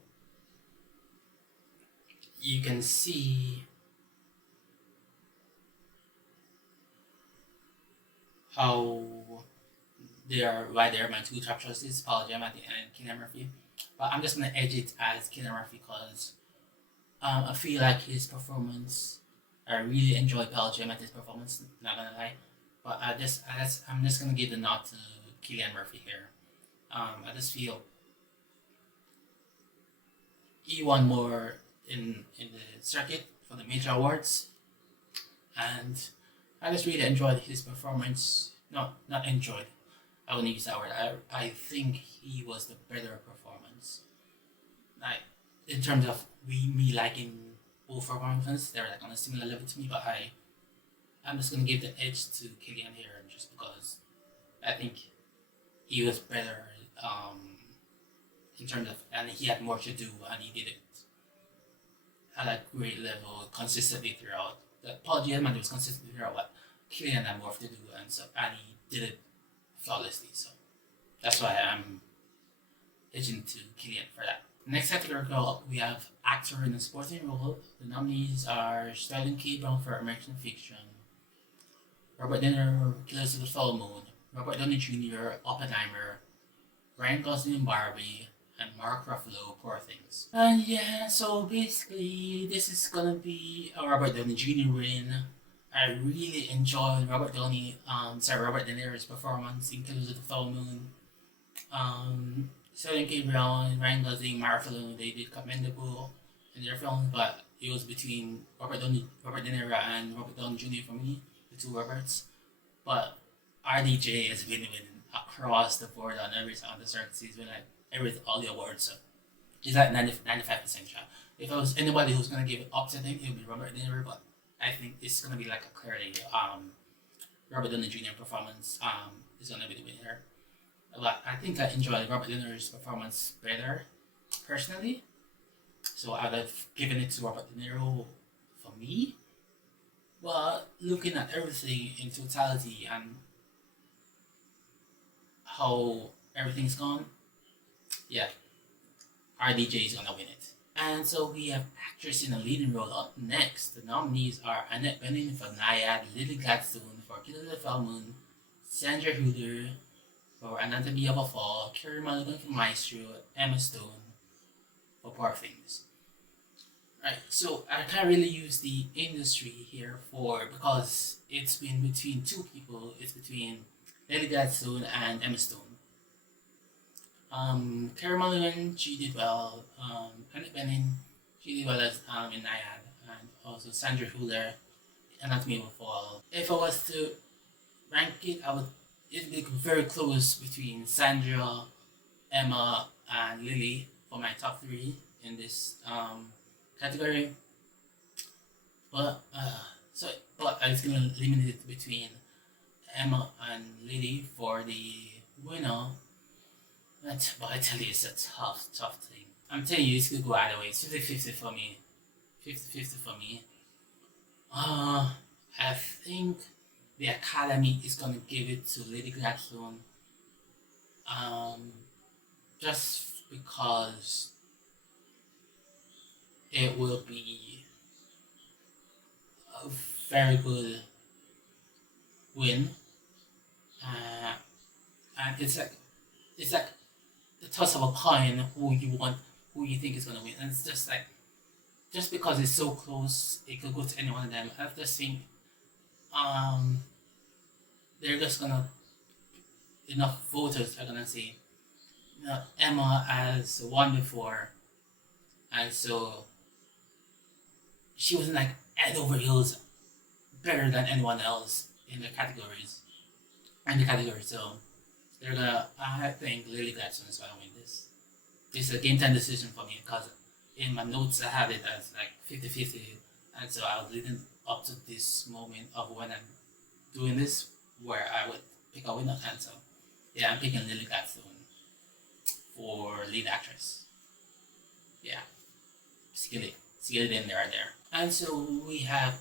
you can see why they're my two top choices, Paul Giamatti and Cillian Murphy. But I'm just gonna edge it as Cillian Murphy because I feel like his performance. I really enjoyed Paul Giamatti's performance. Not gonna lie, but I'm just gonna give the nod to Cillian Murphy here. I just feel he won more in the circuit for the major awards, and I just really enjoyed his performance. not enjoyed. I wouldn't use that word. I think he was the better performance. Like in terms of me liking both performances, they're like on a similar level to me. But I'm just gonna give the edge to Killian here, just because I think he was better in terms of, and he had more to do, and he did it at a great level consistently throughout. Paul Giamatti was consistent throughout, what Killian had more to do, and he did it flawlessly. So that's why I'm edging to Killian for that. Next category we have actor in a supporting role. The nominees are Sterling K. Brown for American Fiction, Robert De Niro, Killers of the Flower Moon, Robert Downey Jr., Oppenheimer, Ryan Gosling, Barbie, and Mark Ruffalo, Poor Things. And yeah, so basically this is gonna be a Robert Downey Jr. win. I really enjoyed Robert De Niro's performance in Killers of the Flower Moon. Sterling K. Brown, Ryan Gosling, Mark Ruffalo, they did commendable in their films, but it was between Robert De Niro and Robert Downey Jr. for me, the two Roberts. But RDJ has been winning across the board on every on the circuit. He's been like all the awards. So he's at 95% shot. If I was anybody who's gonna give it up to him, it would be Robert De Niro. But I think it's gonna be like a clearly Robert Downey Jr. performance is gonna be the winner. But I think I enjoyed Robert De Niro's performance better personally. So I would have given it to Robert De Niro for me. But looking at everything in totality and how everything's gone, yeah, RDJ is gonna win it. And so we have actress in a leading role up next. The nominees are Annette Bening for Naiad, Lily Gladstone for Killers of the Flower Moon, Sandra Hüller for Anatomy of a Fall, Carey Mulligan for Maestro, Emma Stone for Poor Things. Right, so I can't really use the industry here because it's been between two people. It's between Lily Gladstone and Emma Stone. Carey Mulligan, she did well. Annette Bening, she did well as in Naiad, and also Sandra Hüller, Anatomy of a Fall. If I was to rank it, it'd be very close between Sandra, Emma, and Lily for my top three in this category. But I was gonna limit it between Emma and Lily for the winner. But I tell you, it's a tough thing. I'm telling you, it's gonna go either way. It's 50-50 for me. 50-50 for me. I think the Academy is gonna give it to Lady Gladstone. Just because it will be a very good win. And it's like the toss of a coin who you think is gonna win. And it's just like, just because it's so close, it could go to any one of them. I just think they're just gonna, enough voters are gonna say, Emma has won before, and so she wasn't like head over heels better than anyone else in the categories. So they're gonna, I think Lily Gladstone is gonna win this. This is a game time decision for me because in my notes I have it as like 50-50, and so I was leading up to this moment of when I'm doing this where I would pick a winner, and so yeah, I'm picking Lily Gladstone for lead actress. Yeah, skill it in there. And so we have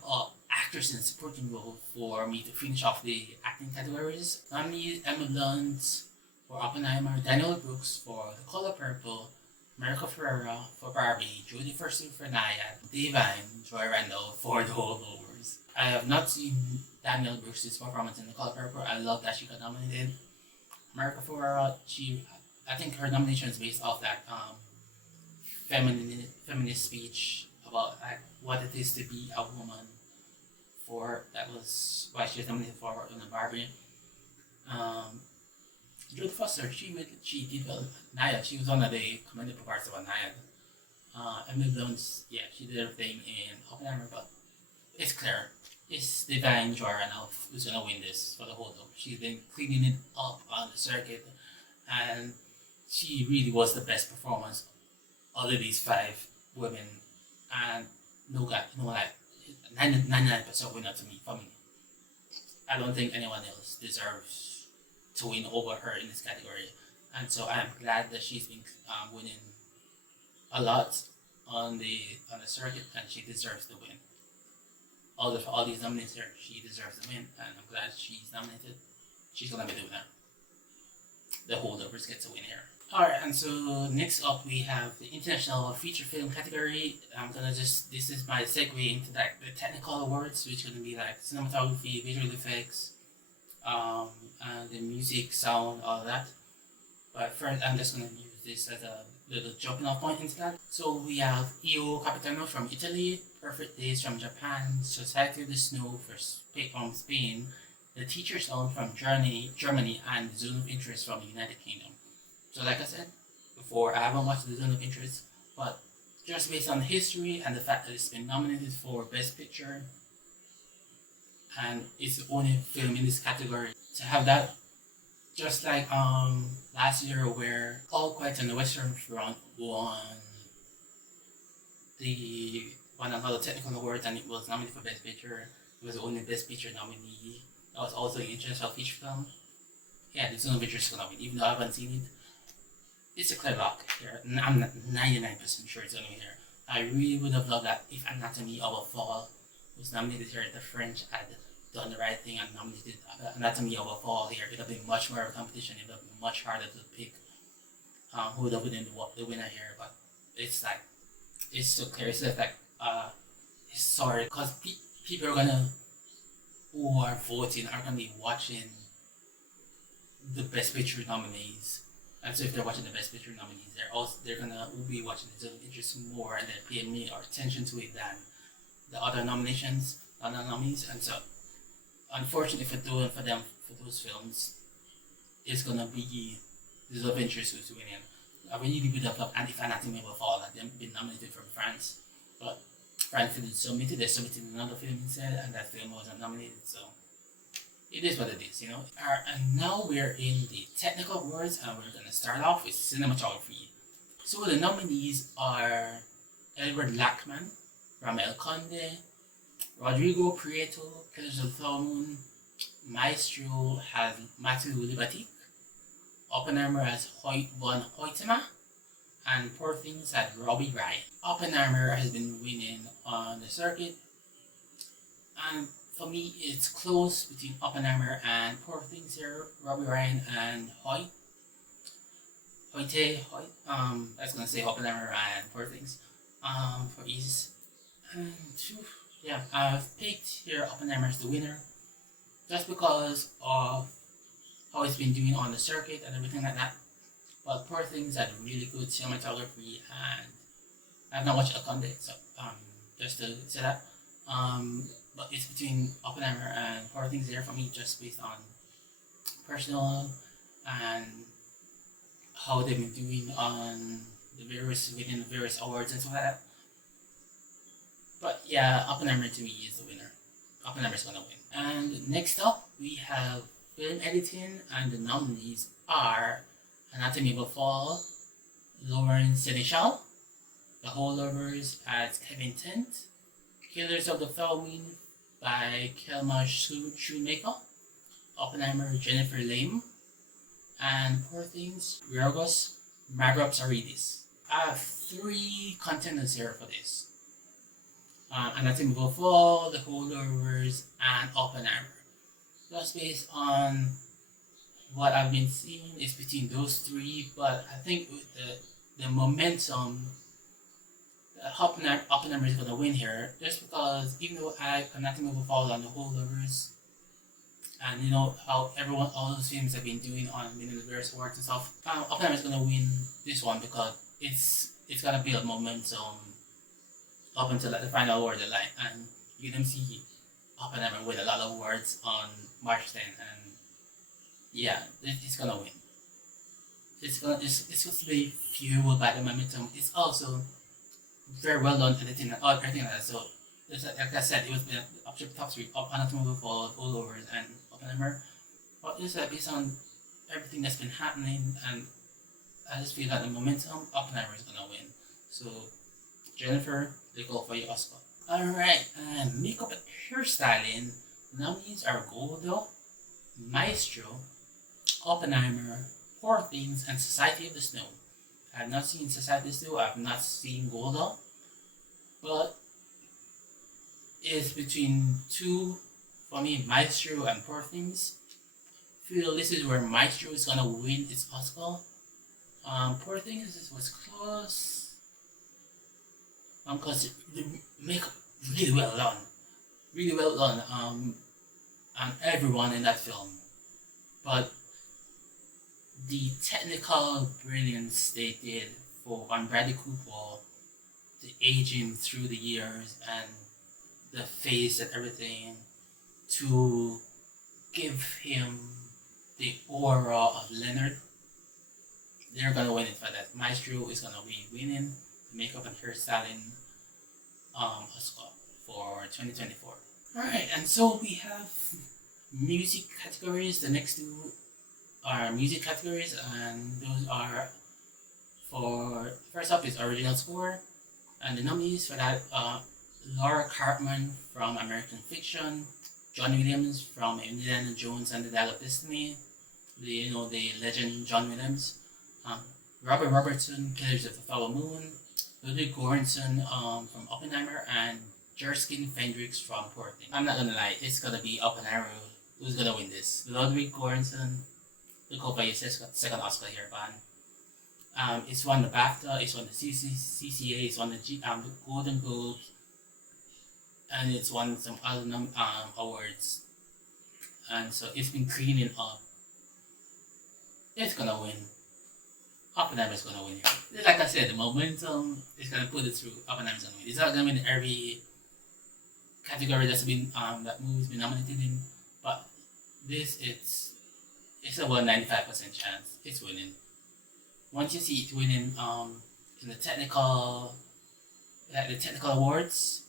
actress in supporting role for me to finish off the acting categories. Nominees: Emma Blunt for Oppenheimer, Daniel Brooks for The Color Purple, America Ferrera for Barbie, Jodie Foster for Naiad, Devine Joy Randall for The Holdovers. I have not seen Daniel Brooks' performance in The Color Purple. I love that she got nominated. America Ferrera, I think her nomination is based off that feminist speech about like what it is to be a woman. That was why she was nominated for in the Barbie. Jodie Foster, she did well. Naiad, she was one of the commendable parts of Naiad. Emily Blunt, yeah, she did everything in Oppenheimer, but it's clear. it's Divine Joranoff who's gonna win this for the holdover. She's been cleaning it up on the circuit, and she really was the best performance out of these five women, and no guy, no like 99% winner to me for me. I don't think anyone else deserves to win over her in this category, and so I'm glad that she's been winning a lot on the circuit, and she deserves to win. All these nominees here, she deserves to win, and I'm glad she's nominated. She's gonna be the winner. The holdovers get to win here. Alright, and so next up we have the international feature film category. This is my segue into like the technical awards, which are gonna be like cinematography, visual effects, and the music, sound, all that. But first, I'm just gonna use this as a little jumping off point into that. So we have Io Capitano from Italy, Perfect Days from Japan, Society of the Snow from Spain, The Teacher's Loan from Germany, and The Zone of Interest from the United Kingdom. So like I said before, I haven't watched The Zone of Interest, but just based on the history and the fact that it's been nominated for Best Picture, and it's the only film in this category to have that, just like last year where All Quiet on the Western Front won another technical award and it was nominated for Best Picture. It was the only Best Picture nominee. That was also an international feature film. Yeah, The Zone of Interest is gonna win, even though I haven't seen it. It's a clear lock here. I'm 99% sure it's gonna win here. I really would have loved that if Anatomy of a Fall was nominated here. The French had done the right thing and nominated Anatomy of a Fall here. It would have been much more of a competition. It would have been much harder to pick who would have been the winner here. But it's like, it's so clear. It's just like, it's sorry, because people are gonna, who are voting, are gonna be watching the Best Picture nominees. And so if they're watching the Best Picture nominees, they're gonna be watching the Zone of Interest more, and they're paying more attention to it than the other nominees. And so, unfortunately for those films, it's gonna be the Zone of Interest who's winning. I really would have loved, and if Anatomy of a Fall had been nominated from France, but France didn't submit it. They submitted another film instead, and that film wasn't nominated. So it is what it is, you know. And now we're in the technical awards, and we're gonna start off with cinematography. So the nominees are Edward Lachman, Ramel Conde, Rodrigo Prieto, Killers of the Flower Moon, Maestro has Matthew Libatique, Oppenheimer has Hoyt von Hoytema, and Poor Things had Robbie Ryan. Oppenheimer has been winning on the circuit, and for me it's close between Oppenheimer and Poor Things here. Robbie Ryan and Hoyt. I was gonna say Oppenheimer and Poor Things. For ease. And yeah, I've picked here Oppenheimer as the winner, just because of how it's been doing on the circuit and everything like that. But Poor Things had really good cinematography, and I've not watched Akonde, so just to say that. But it's between Oppenheimer and Poor Things there for me, just based on personal and how they've been doing on within the various awards and stuff like that. But yeah, Oppenheimer to me is the winner. Oppenheimer's gonna win. And next up, we have film editing, and the nominees are Anatomy of a Fall, Lauren Seneschal, The Holdovers as Kevin Tent, Killers of the Flower Moon by Kelma Shoemaker, Oppenheimer Jennifer Lame, and Poor Things Yorgos Magropsaridis. I have 3 contenders here for this. Anatomy of a Fall, The Holdovers, and Oppenheimer. Just based on what I've been seeing, is between those 3, but I think with the momentum, Oppenheimer is going to win here, just because even though I Anatomy of a Fall on The Holdovers, and you know how all those films have been doing on winning the various awards and stuff, Oppenheimer is going to win this one because it's going to build momentum up until like the final award line, and you can see Oppenheimer win a lot of awards on March 10th, and yeah, it's gonna win. It's going to be fueled by the momentum. It's also very well done editing and everything like that. So like I said, it was the top three up another movie for Holdovers and Oppenheimer. But it's based on everything that's been happening, and I just feel that the momentum, Oppenheimer is gonna win. So Jennifer, they go for your Oscar. Alright, and makeup and hairstyling. Nominees are Goldo, Maestro, Oppenheimer, Poor Things, and Society of the Snow. I have not seen Society of the Snow, I have not seen Goldo, but it's between two, for me, Maestro and Poor Things. Feel this is where Maestro is gonna win its Oscar. Poor Things was close. Because the makeup really well done, really well done. And everyone in that film, but the technical brilliance they did for Bradley Cooper, the aging through the years and the face and everything, to give him the aura of Leonard. They're gonna win it for that. Maestro is gonna be winning the makeup and hairstyling Oscar for 2024. Alright, and so we have music categories. The next two are music categories, and those are for, first up is original score, and the nominees for that Laura Cartman from American Fiction, John Williams from Indiana Jones and the Dial of Destiny, the legend John Williams, Robert Robertson, Killers of the Flower Moon, Ludwig Göransson from Oppenheimer, and Jerskin Fendrix from Poor Things. I'm not gonna lie, it's gonna be Oppenheimer who's gonna win this. Ludwig Göransson, look over his second Oscar here, man. It's won the BAFTA, it's won the CCA, it's won the Golden Globes, and it's won some other awards. And so it's been cleaning up. It's gonna win. Oppenheimer's gonna win here. Like I said, the momentum is gonna put it through. Oppenheimer's gonna win. It's not gonna win every category that's been that movie's been nominated in, but this it's about 95% chance it's winning. Once you see it winning in the technical awards,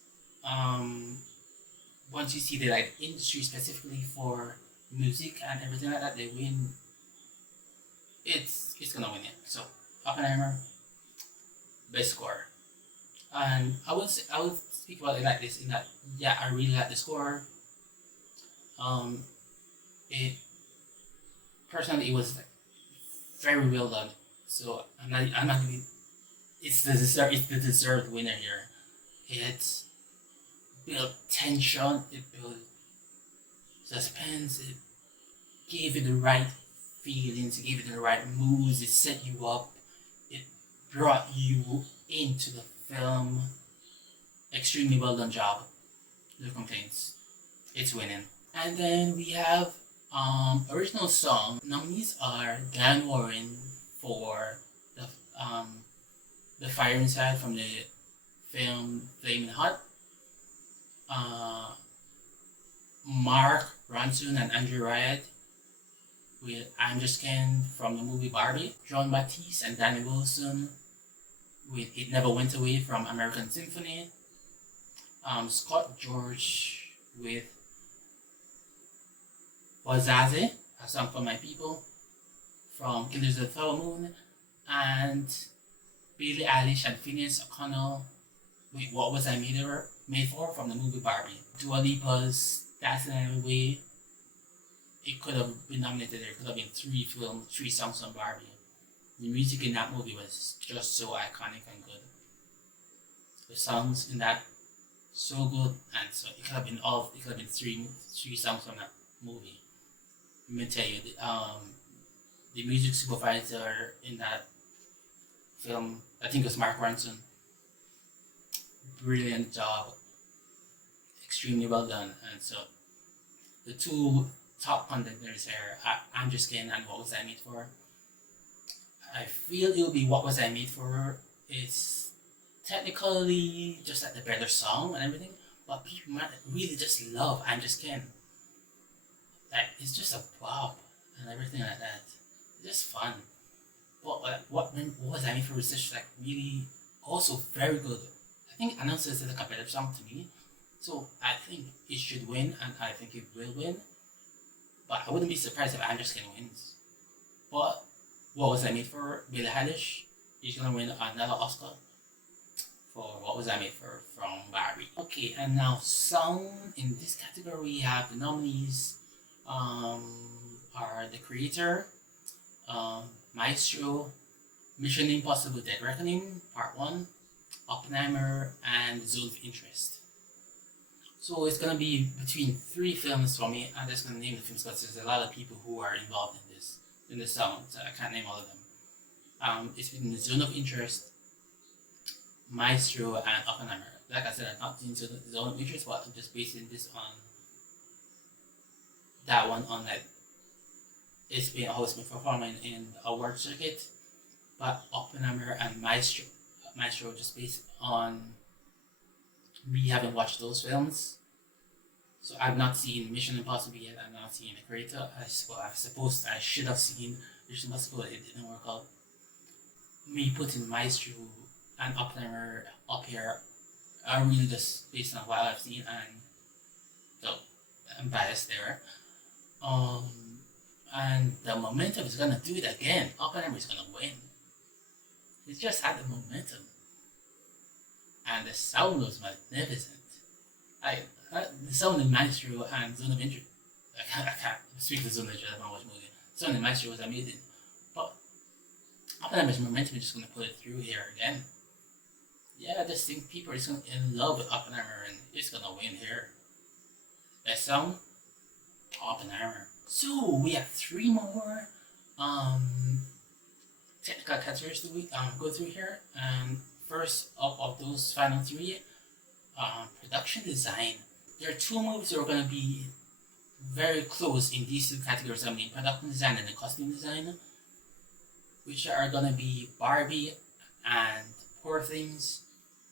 once you see the industry specifically for music and everything like that, they win. It's gonna win it. So Oppenheimer, best score. And I would speak about it like this, in that I really like the score. It personally, it was very well done. So I'm not really. It's the deserved winner here. It built tension. It built suspense. It gave it the right feelings. It gave it the right moods. It set you up. It brought you into the film. Extremely well done job. No complaints. It's winning. And then we have original song. Nominees are Dan Warren for the Fire Inside from the film Flamin' Hot, Mark Ronson and Andrew Ryan with I'm Just Ken from the movie Barbie, John Batiste and Danny Wilson with It Never Went Away from American Symphony, Scott George with Wazaze, A Song for My People from Killers of the Flower Moon, and Billie Eilish and Phineas O'Connell with What Was I Made For from the movie Barbie. Dua Lipa's That's Another Way. It could have been nominated. There could have been three songs on Barbie. The music in that movie was just so iconic and good. The songs in that so good, and so it could have been three songs from that movie. Let me tell you, the music supervisor in that film, I think it was Mark Ronson. Brilliant job, extremely well done. And so the two top contenders here, I'm Just Kidding and What Was I Made For. I feel it'll be What Was I Made For. It's technically just like the better song and everything, but people might really just love I'm Just Kidding. Like, it's just a bop and everything like that. It's just fun. But what Was I Made For is just like really also very good. I think Announcer is a competitive song to me. So I think it should win, and I think it will win. But I wouldn't be surprised if Anderson wins. But what was I made for? Billie Eilish is gonna win another Oscar for What Was I Made For from Barbie. Okay, and now sound in this category we have the nominees are The Creator, Maestro, Mission Impossible Dead Reckoning Part 1, Oppenheimer, and Zone of Interest. So it's gonna be between 3 films for me. I'm just gonna name the films because there's a lot of people who are involved in this sound, so I can't name all of them. It's between the Zone of Interest, Maestro, and Oppenheimer. Like I said, I'm not into the Zone of Interest, but I'm just basing this on that one on like it's been always been performing in the award circuit. But Oppenheimer and Maestro just based on me having watched those films. So I've not seen Mission Impossible yet. I've not seen The Creator. I suppose I should have seen Mission Impossible. It didn't work out. Me putting Maestro and Oppenheimer up here are really just based on what I've seen, and so I'm biased there. And the momentum is gonna do it again. Oppenheimer is gonna win. It just had the momentum, and the sound was magnificent. The sound in Maestro and Zone of Interest. I can't speak to Zone of Interest. I don't watch movie. The sound in Maestro was amazing, but Oppenheimer's momentum is just gonna put it through here again. Yeah, I just think people are just gonna in love with Oppenheimer, and it's gonna win here. Best sound, Oppenheimer. So we have 3 more technical categories to go through here. And first up of those final 3, production design. There are 2 movies that are going to be very close in these 2 categories. I mean, production design and the costume design, which are going to be Barbie and Poor Things.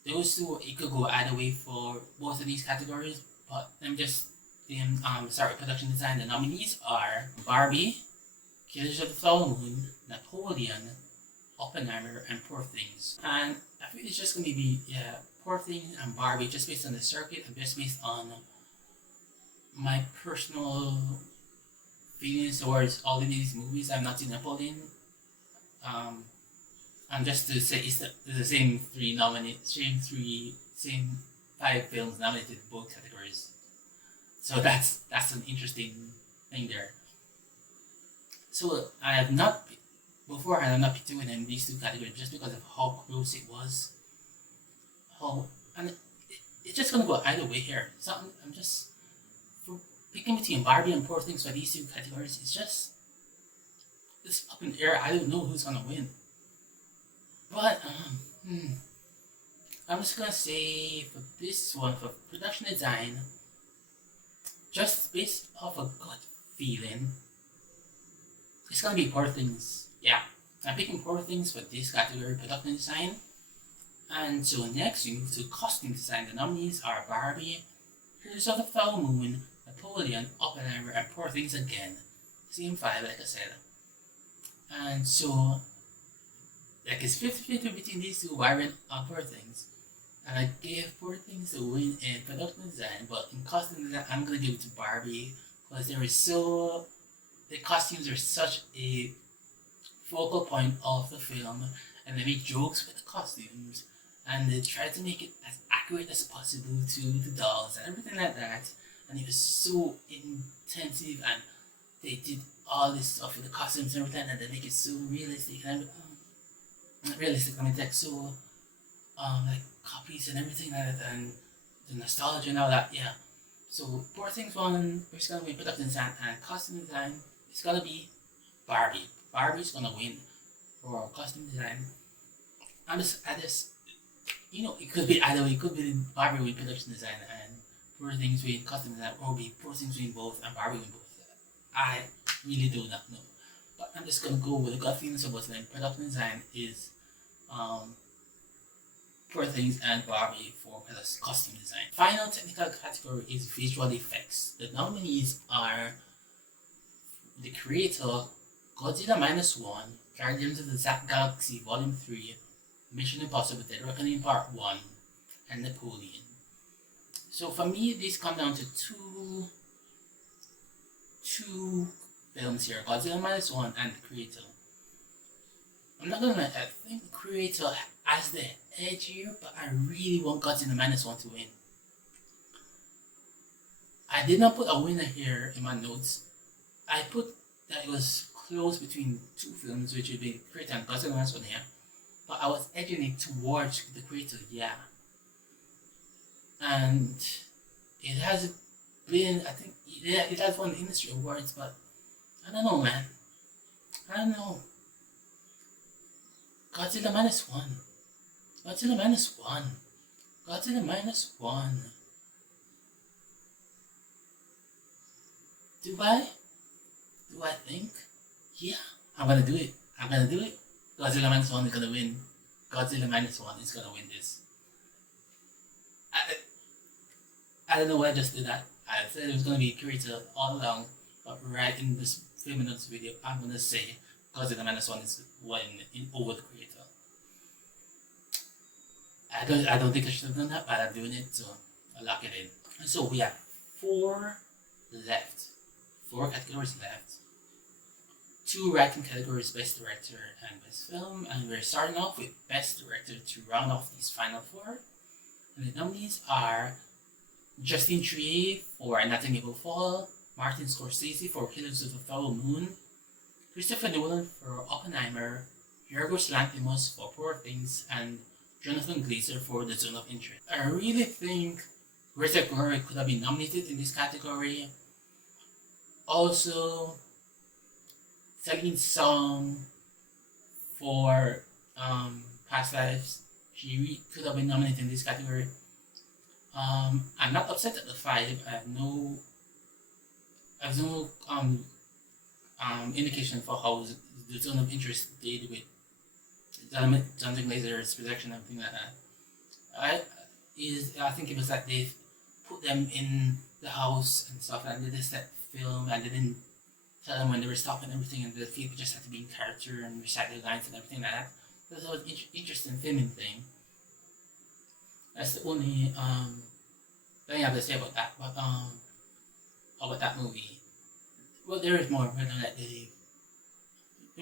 Those 2, it could go either way for both of these categories, but I'm just production design. The nominees are Barbie, Killers of the Flower Moon, Napoleon, Oppenheimer, and Poor Things. And I think it's just going to be Poor Things and Barbie, just based on the circuit and just based on my personal feelings towards all of these movies. I've not seen Napoleon. And just to say, it's the same 5 films nominated in both categories. So that's an interesting thing there. So I have not picked to win in these 2 categories just because of how close it was. It's just gonna go either way here. So I'm just for picking between Barbie and Poor Things for these 2 categories. It's up in the air. I don't know who's gonna win. But I'm just gonna say for this one, for production design, just based off a gut feeling, it's gonna be Poor Things. Yeah, I'm picking Poor Things for this category, production design. And so next we move to costume design. The nominees are Barbie, Killers of the Flower Moon, Napoleon, Oppenheimer, and Poor Things again. Same 5, like I said. And so, like it's 50-50 between these 2, Barbie and Poor Things. And I gave Poor Things a win in production design, but in costume design, I'm gonna give it to Barbie because the costumes are such a focal point of the film, and they make jokes with the costumes, and they try to make it as accurate as possible to the dolls and everything like that. And it was so intensive, and they did all this stuff with the costumes and everything, and they make it so realistic and not realistic. I mean, like so, like copies and everything like that, and the nostalgia and all that. Yeah. So Poor Things won. We're gonna win production design and costume design. It's gonna be Barbie. Barbie's gonna win for costume design. I just, it could be either way. It could be Barbie with production design and Poor Things with costume design, or be Poor Things with both and Barbie with both. I really do not know. But I'm just gonna go with the gut feelings of what's like. Production design is Poor Things and Barbie for costume design. Final technical category is visual effects. The nominees are The Creator, Godzilla -1, Guardians of the Galaxy Volume 3, Mission Impossible Dead Reckoning Part 1, and Napoleon. So for me, this comes down to two films here: Godzilla minus one and The Creator. I'm not gonna lie, I think The Creator has the edge here, but I really want Godzilla minus one to win. I did not put a winner here in my notes. I put that it was close between two films, which would be Creator and Godzilla minus one here, but I was edging it towards The Creator, yeah. And it has been, I think, yeah, it has won industry awards, but I don't know, man. I don't know. Godzilla minus one. Godzilla minus one. Godzilla minus one. Do I think? Yeah, I'm gonna do it. I'm gonna do it. Godzilla minus one is gonna win. Godzilla minus one is gonna win this. I don't know why I just did that. I said it was gonna be Creator all along, but right in this few minutes video, I'm gonna say Godzilla minus one is winning over The Creator. I don't think I should have done that, but I'm doing it, so I'll lock it in. And so we have four categories left. Two writing categories: Best Director and Best Film, and we're starting off with Best Director to round off these final four. And the nominees are Justin Triet for Nothing Will Fall, Martin Scorsese for Killers of the Flower Moon, Christopher Nolan for Oppenheimer, Yorgos Lanthimos for Poor Things, and Jonathan Glazer for The Zone of Interest. I really think Greta Gerwig could have been nominated in this category. Also, Celine Song for Past Lives, she could have been nominated in this category. I'm not upset at the five. I have no indication for how The Zone of Interest did with Jonathan Glazer's production and everything like that. I think it was that they put them in the house and stuff, and they just that film, and they didn't tell them when they were stopping everything, and the people just had to be in character and recite their lines and everything like that. So that was an interesting filming thing. That's the only thing I have to say about that. But about that movie. Well, there is more, but that they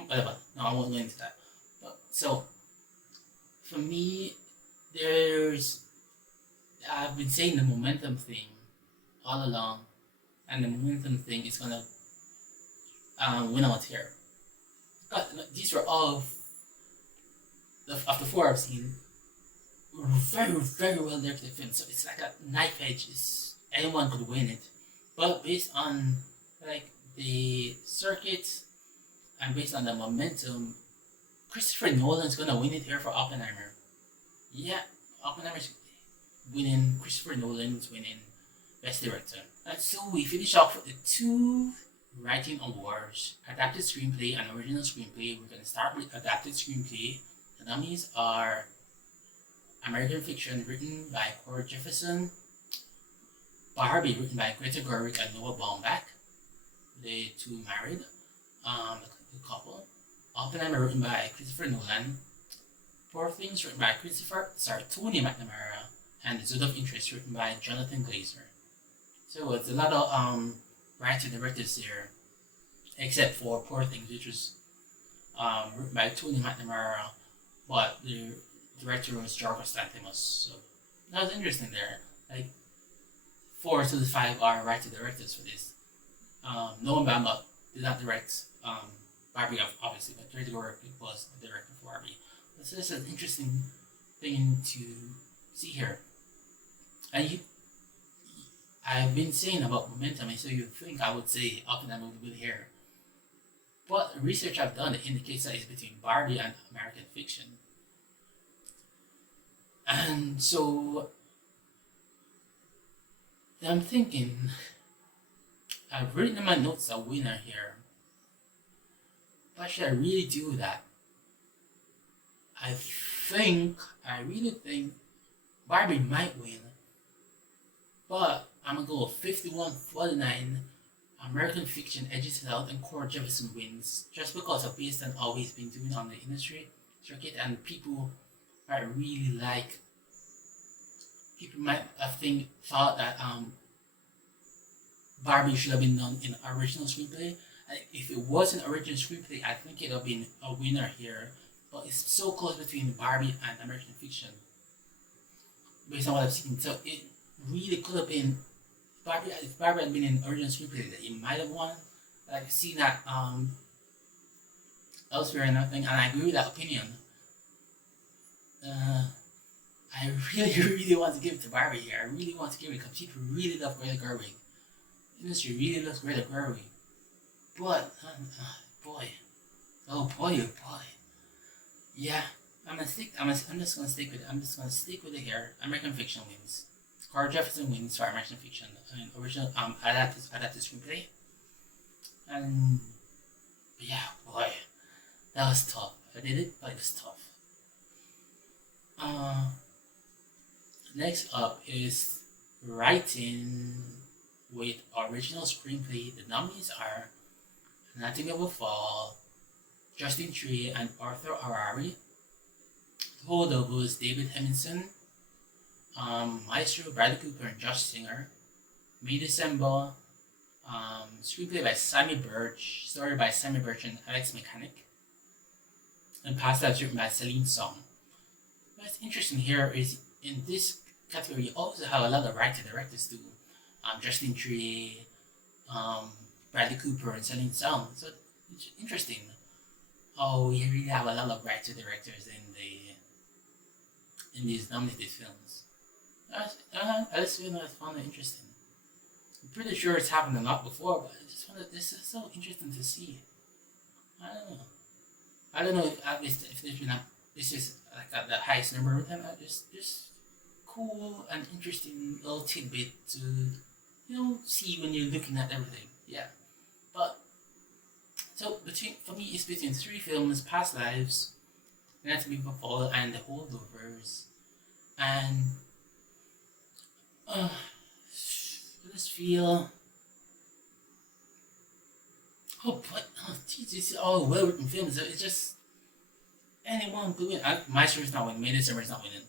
whatever. No, I won't go into that. But so for me, I've been saying the momentum thing all along, and the momentum thing is gonna win out here. Because these were all of the four I've seen very, very well directed films. So it's like a knife edge. Anyone could win it, but based on like the circuit and based on the momentum, Christopher Nolan's gonna win it here for Oppenheimer. Yeah, Oppenheimer's winning. Christopher Nolan's winning Best Director. And so we finish off with the two writing awards: adapted screenplay and original screenplay. We're gonna start with adapted screenplay. The nominees are American Fiction, written by Cord Jefferson; Barbie, written by Greta Gerwig and Noah Baumbach, the two married, the couple; Oppenheimer, written by Christopher Nolan; Poor Things, written by Tony McNamara; and The Zone of Interest, written by Jonathan Glazer. So it's a lot of writer-directors here, except for Poor Things, which was written by Tony McNamara, but the director was Yorgos Lanthimos. So that was interesting there. Like 4 to the 5 are writer-directors for this. Noah Baumbach did not direct Barbie, obviously, but Greta Gerwig was the director for Barbie. So this is an interesting thing to see here. And I've been saying about momentum, so you think I would say Oppenheimer would win here. But the research I've done indicates that it's between Barbie and American Fiction. And so I'm thinking, I've written in my notes a winner here. But should I really do that? I really think Barbie might win. But I'm gonna go 51-49. American Fiction edges it out and Cord Jefferson wins, just because of based on all he's been doing on the industry circuit, and people I really like people might have thought that Barbie should have been done in original screenplay. And if it was an original screenplay, I think it would have been a winner here. But it's so close between Barbie and American Fiction, based on what I've seen. So it really could have been Barbie. If Barbie had been in original screenplay, that it might have won. I've seen that elsewhere and everything, and I agree with that opinion. I really, really want to give it to Barbie here. I really want to give it because people really love Greta Gerwig. The industry really loves Greta Gerwig. But, boy. Oh boy, oh boy. Yeah, I'm just gonna stick with it. I'm just gonna stick with it here. American Fiction wins. Carl Jefferson wins for American Fiction. I mean, original, adapted screenplay. And, yeah, boy. That was tough. I did it, but it was tough. Next up is writing with original screenplay. The nominees are Anatomy of a Fall, Justin Tree and Arthur Harari. The holdovers David Hemmingson, Maestro Bradley Cooper and Josh Singer. May December, screenplay by Sammy Birch, story by Sammy Birch and Alex Mechanic, and past lives written by Celine Song. What's interesting here is in this category you also have a lot of writer-directors too. Justin Tree, Bradley Cooper and Celine Song. So it's interesting. Oh, we really have a lot of writer-directors in these nominated films. I just found it interesting. I'm pretty sure it's happened a lot before, but this is so interesting to see. I don't know if there's been this is like the highest number of them. Just cool and interesting little tidbit to see when you're looking at everything. Yeah, but so for me it's between three films: Past Lives, Anatomy of a Fall, and The Holdovers, and I just feel. These are all well written films. So it's just anyone could win. Maestro is not winning. May December is not winning.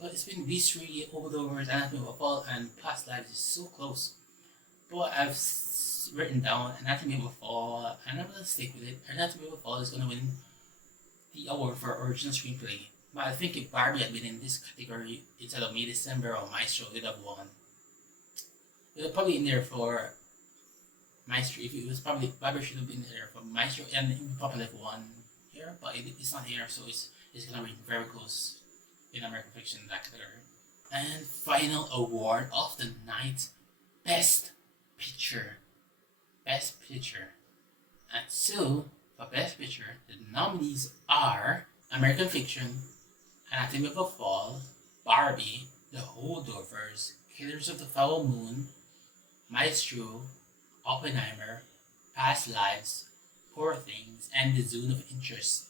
But it's been these three holdovers, Anatomy of a Fall and Past Lives is so close. But I've written down Anatomy of a Fall, and I'm gonna stick with it. Anatomy of a Fall is gonna win the award for original screenplay. But I think if Barbie had been in this category instead of May December or Maestro, it would have won. It would probably in there for Maestro. If it was probably Barbie should have been there for Maestro, and it would probably have won here, but it's not here, so it's gonna be very close in American Fiction in that category. And final award of the night, Best Picture. Best Picture. And so for Best Picture, the nominees are American Fiction, Anatomy of a Fall, Barbie, The Holdovers, Killers of the Flower Moon, Maestro, Oppenheimer, Past Lives, Poor Things, and The Zone of Interest.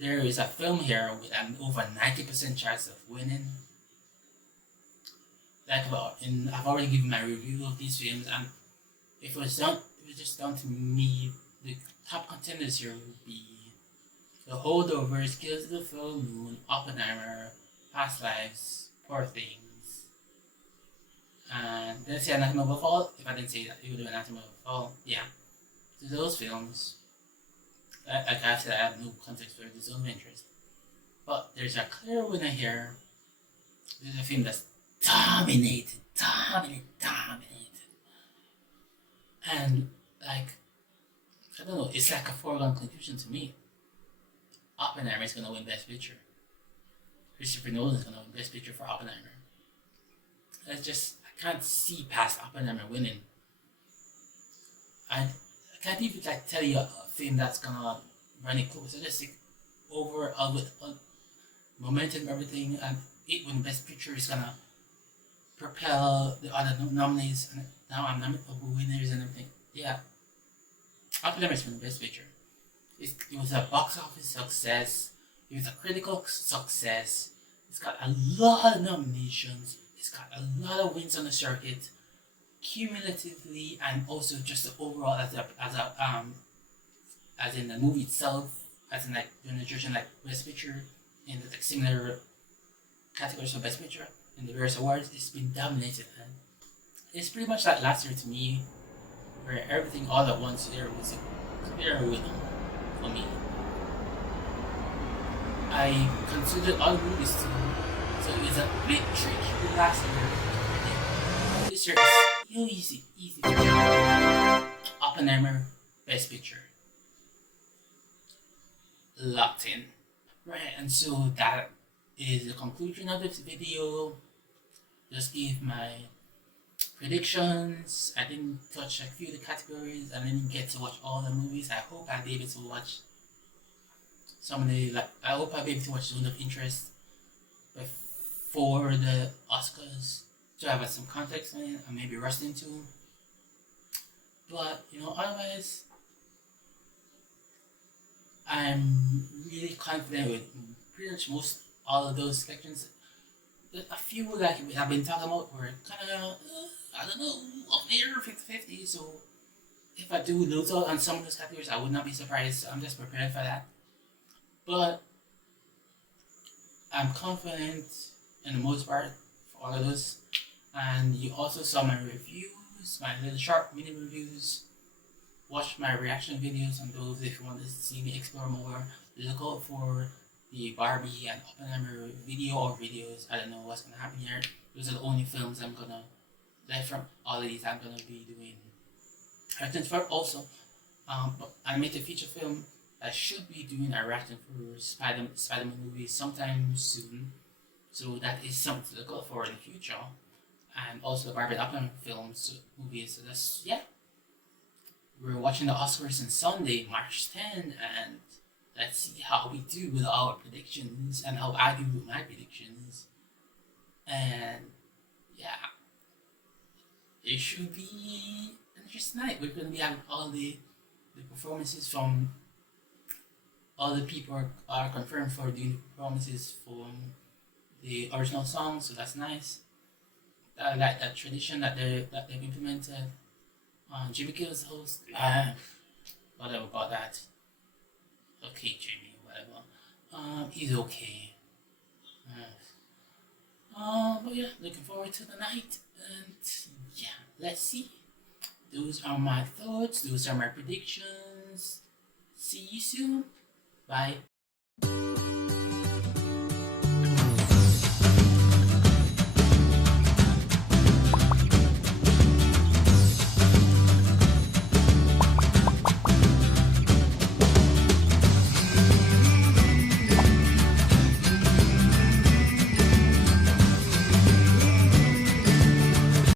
There is a film here with an over 90% chance of winning. I've already given my review of these films, and if it was just down to me, the top contenders here would be The Holdovers, Killers of the Flower Moon, Oppenheimer, Past Lives, Poor Things, and did I say Anatomy of a Fall? If I didn't say that, it would have been Anatomy of a Fall. Yeah. So those films, like I said, I have no context for the Zone of Interest. But there's a clear winner here. This is a film that's dominated. And I don't know, it's like a foregone conclusion to me. Oppenheimer is going to win Best Picture. Christopher Nolan is going to win Best Picture for Oppenheimer. I can't see past Oppenheimer winning. I can't even tell you a film that's gonna run it close. I just think overall with momentum and everything, and it when Best Picture is gonna propel the other nominees, and now I'm nominated for winners and everything. Yeah, Oppenheimer is winning Best Picture. It was a box office success. It was a critical success. It's got a lot of nominations. It's got a lot of wins on the circuit, cumulatively, and also just the overall as in the movie itself, as in like the nutrition like Best Picture in the similar categories for Best Picture in the various awards, it's been dominated. And it's pretty much like last year to me, where Everything All at Once there was a clear winner for me. I considered all movies too, so it was a bit tricky last year. This year is easy for me. Oppenheimer, Best Picture. Locked in. Right, and so that is the conclusion of this video. Just gave my predictions. I didn't touch a few of the categories. I didn't get to watch all the movies. I hope I'll be able to watch some of the, I hope I'll be able to watch Zone of Interest before the Oscars to have some context on it and maybe rush into. But otherwise, I'm really confident with pretty much most all of those selections. A few that I've been talking about were kind of, I don't know, up there 50-50. So if I do lose out on some of those categories, I would not be surprised. I'm just prepared for that. But I'm confident in the most part for all of those. And you also saw my reviews, my little short mini reviews. Watch my reaction videos on those if you want to see me explore more. Look out for the Barbie and Oppenheimer video or videos. I don't know what's gonna happen here. Those are the only films I'm gonna left from all of these. I'm gonna be doing reactions for also. But animated feature film. I should be doing a reaction for Spider-Man movies sometime soon. So that is something to look out for in the future. And also the Barbie and Oppenheimer movies. So that's we're watching the Oscars on Sunday, March 10th, and let's see how we do with our predictions and how I do with my predictions. And yeah, it should be an interesting night. We're going to be having all the performances from all the people are confirmed for doing the performances from the original song, so that's nice. I like that tradition that they've implemented. Jimmy Kill's host. Whatever about that. Okay, Jimmy. Whatever. He's okay. But yeah, looking forward to the night, and yeah, let's see. Those are my thoughts. Those are my predictions. See you soon. Bye.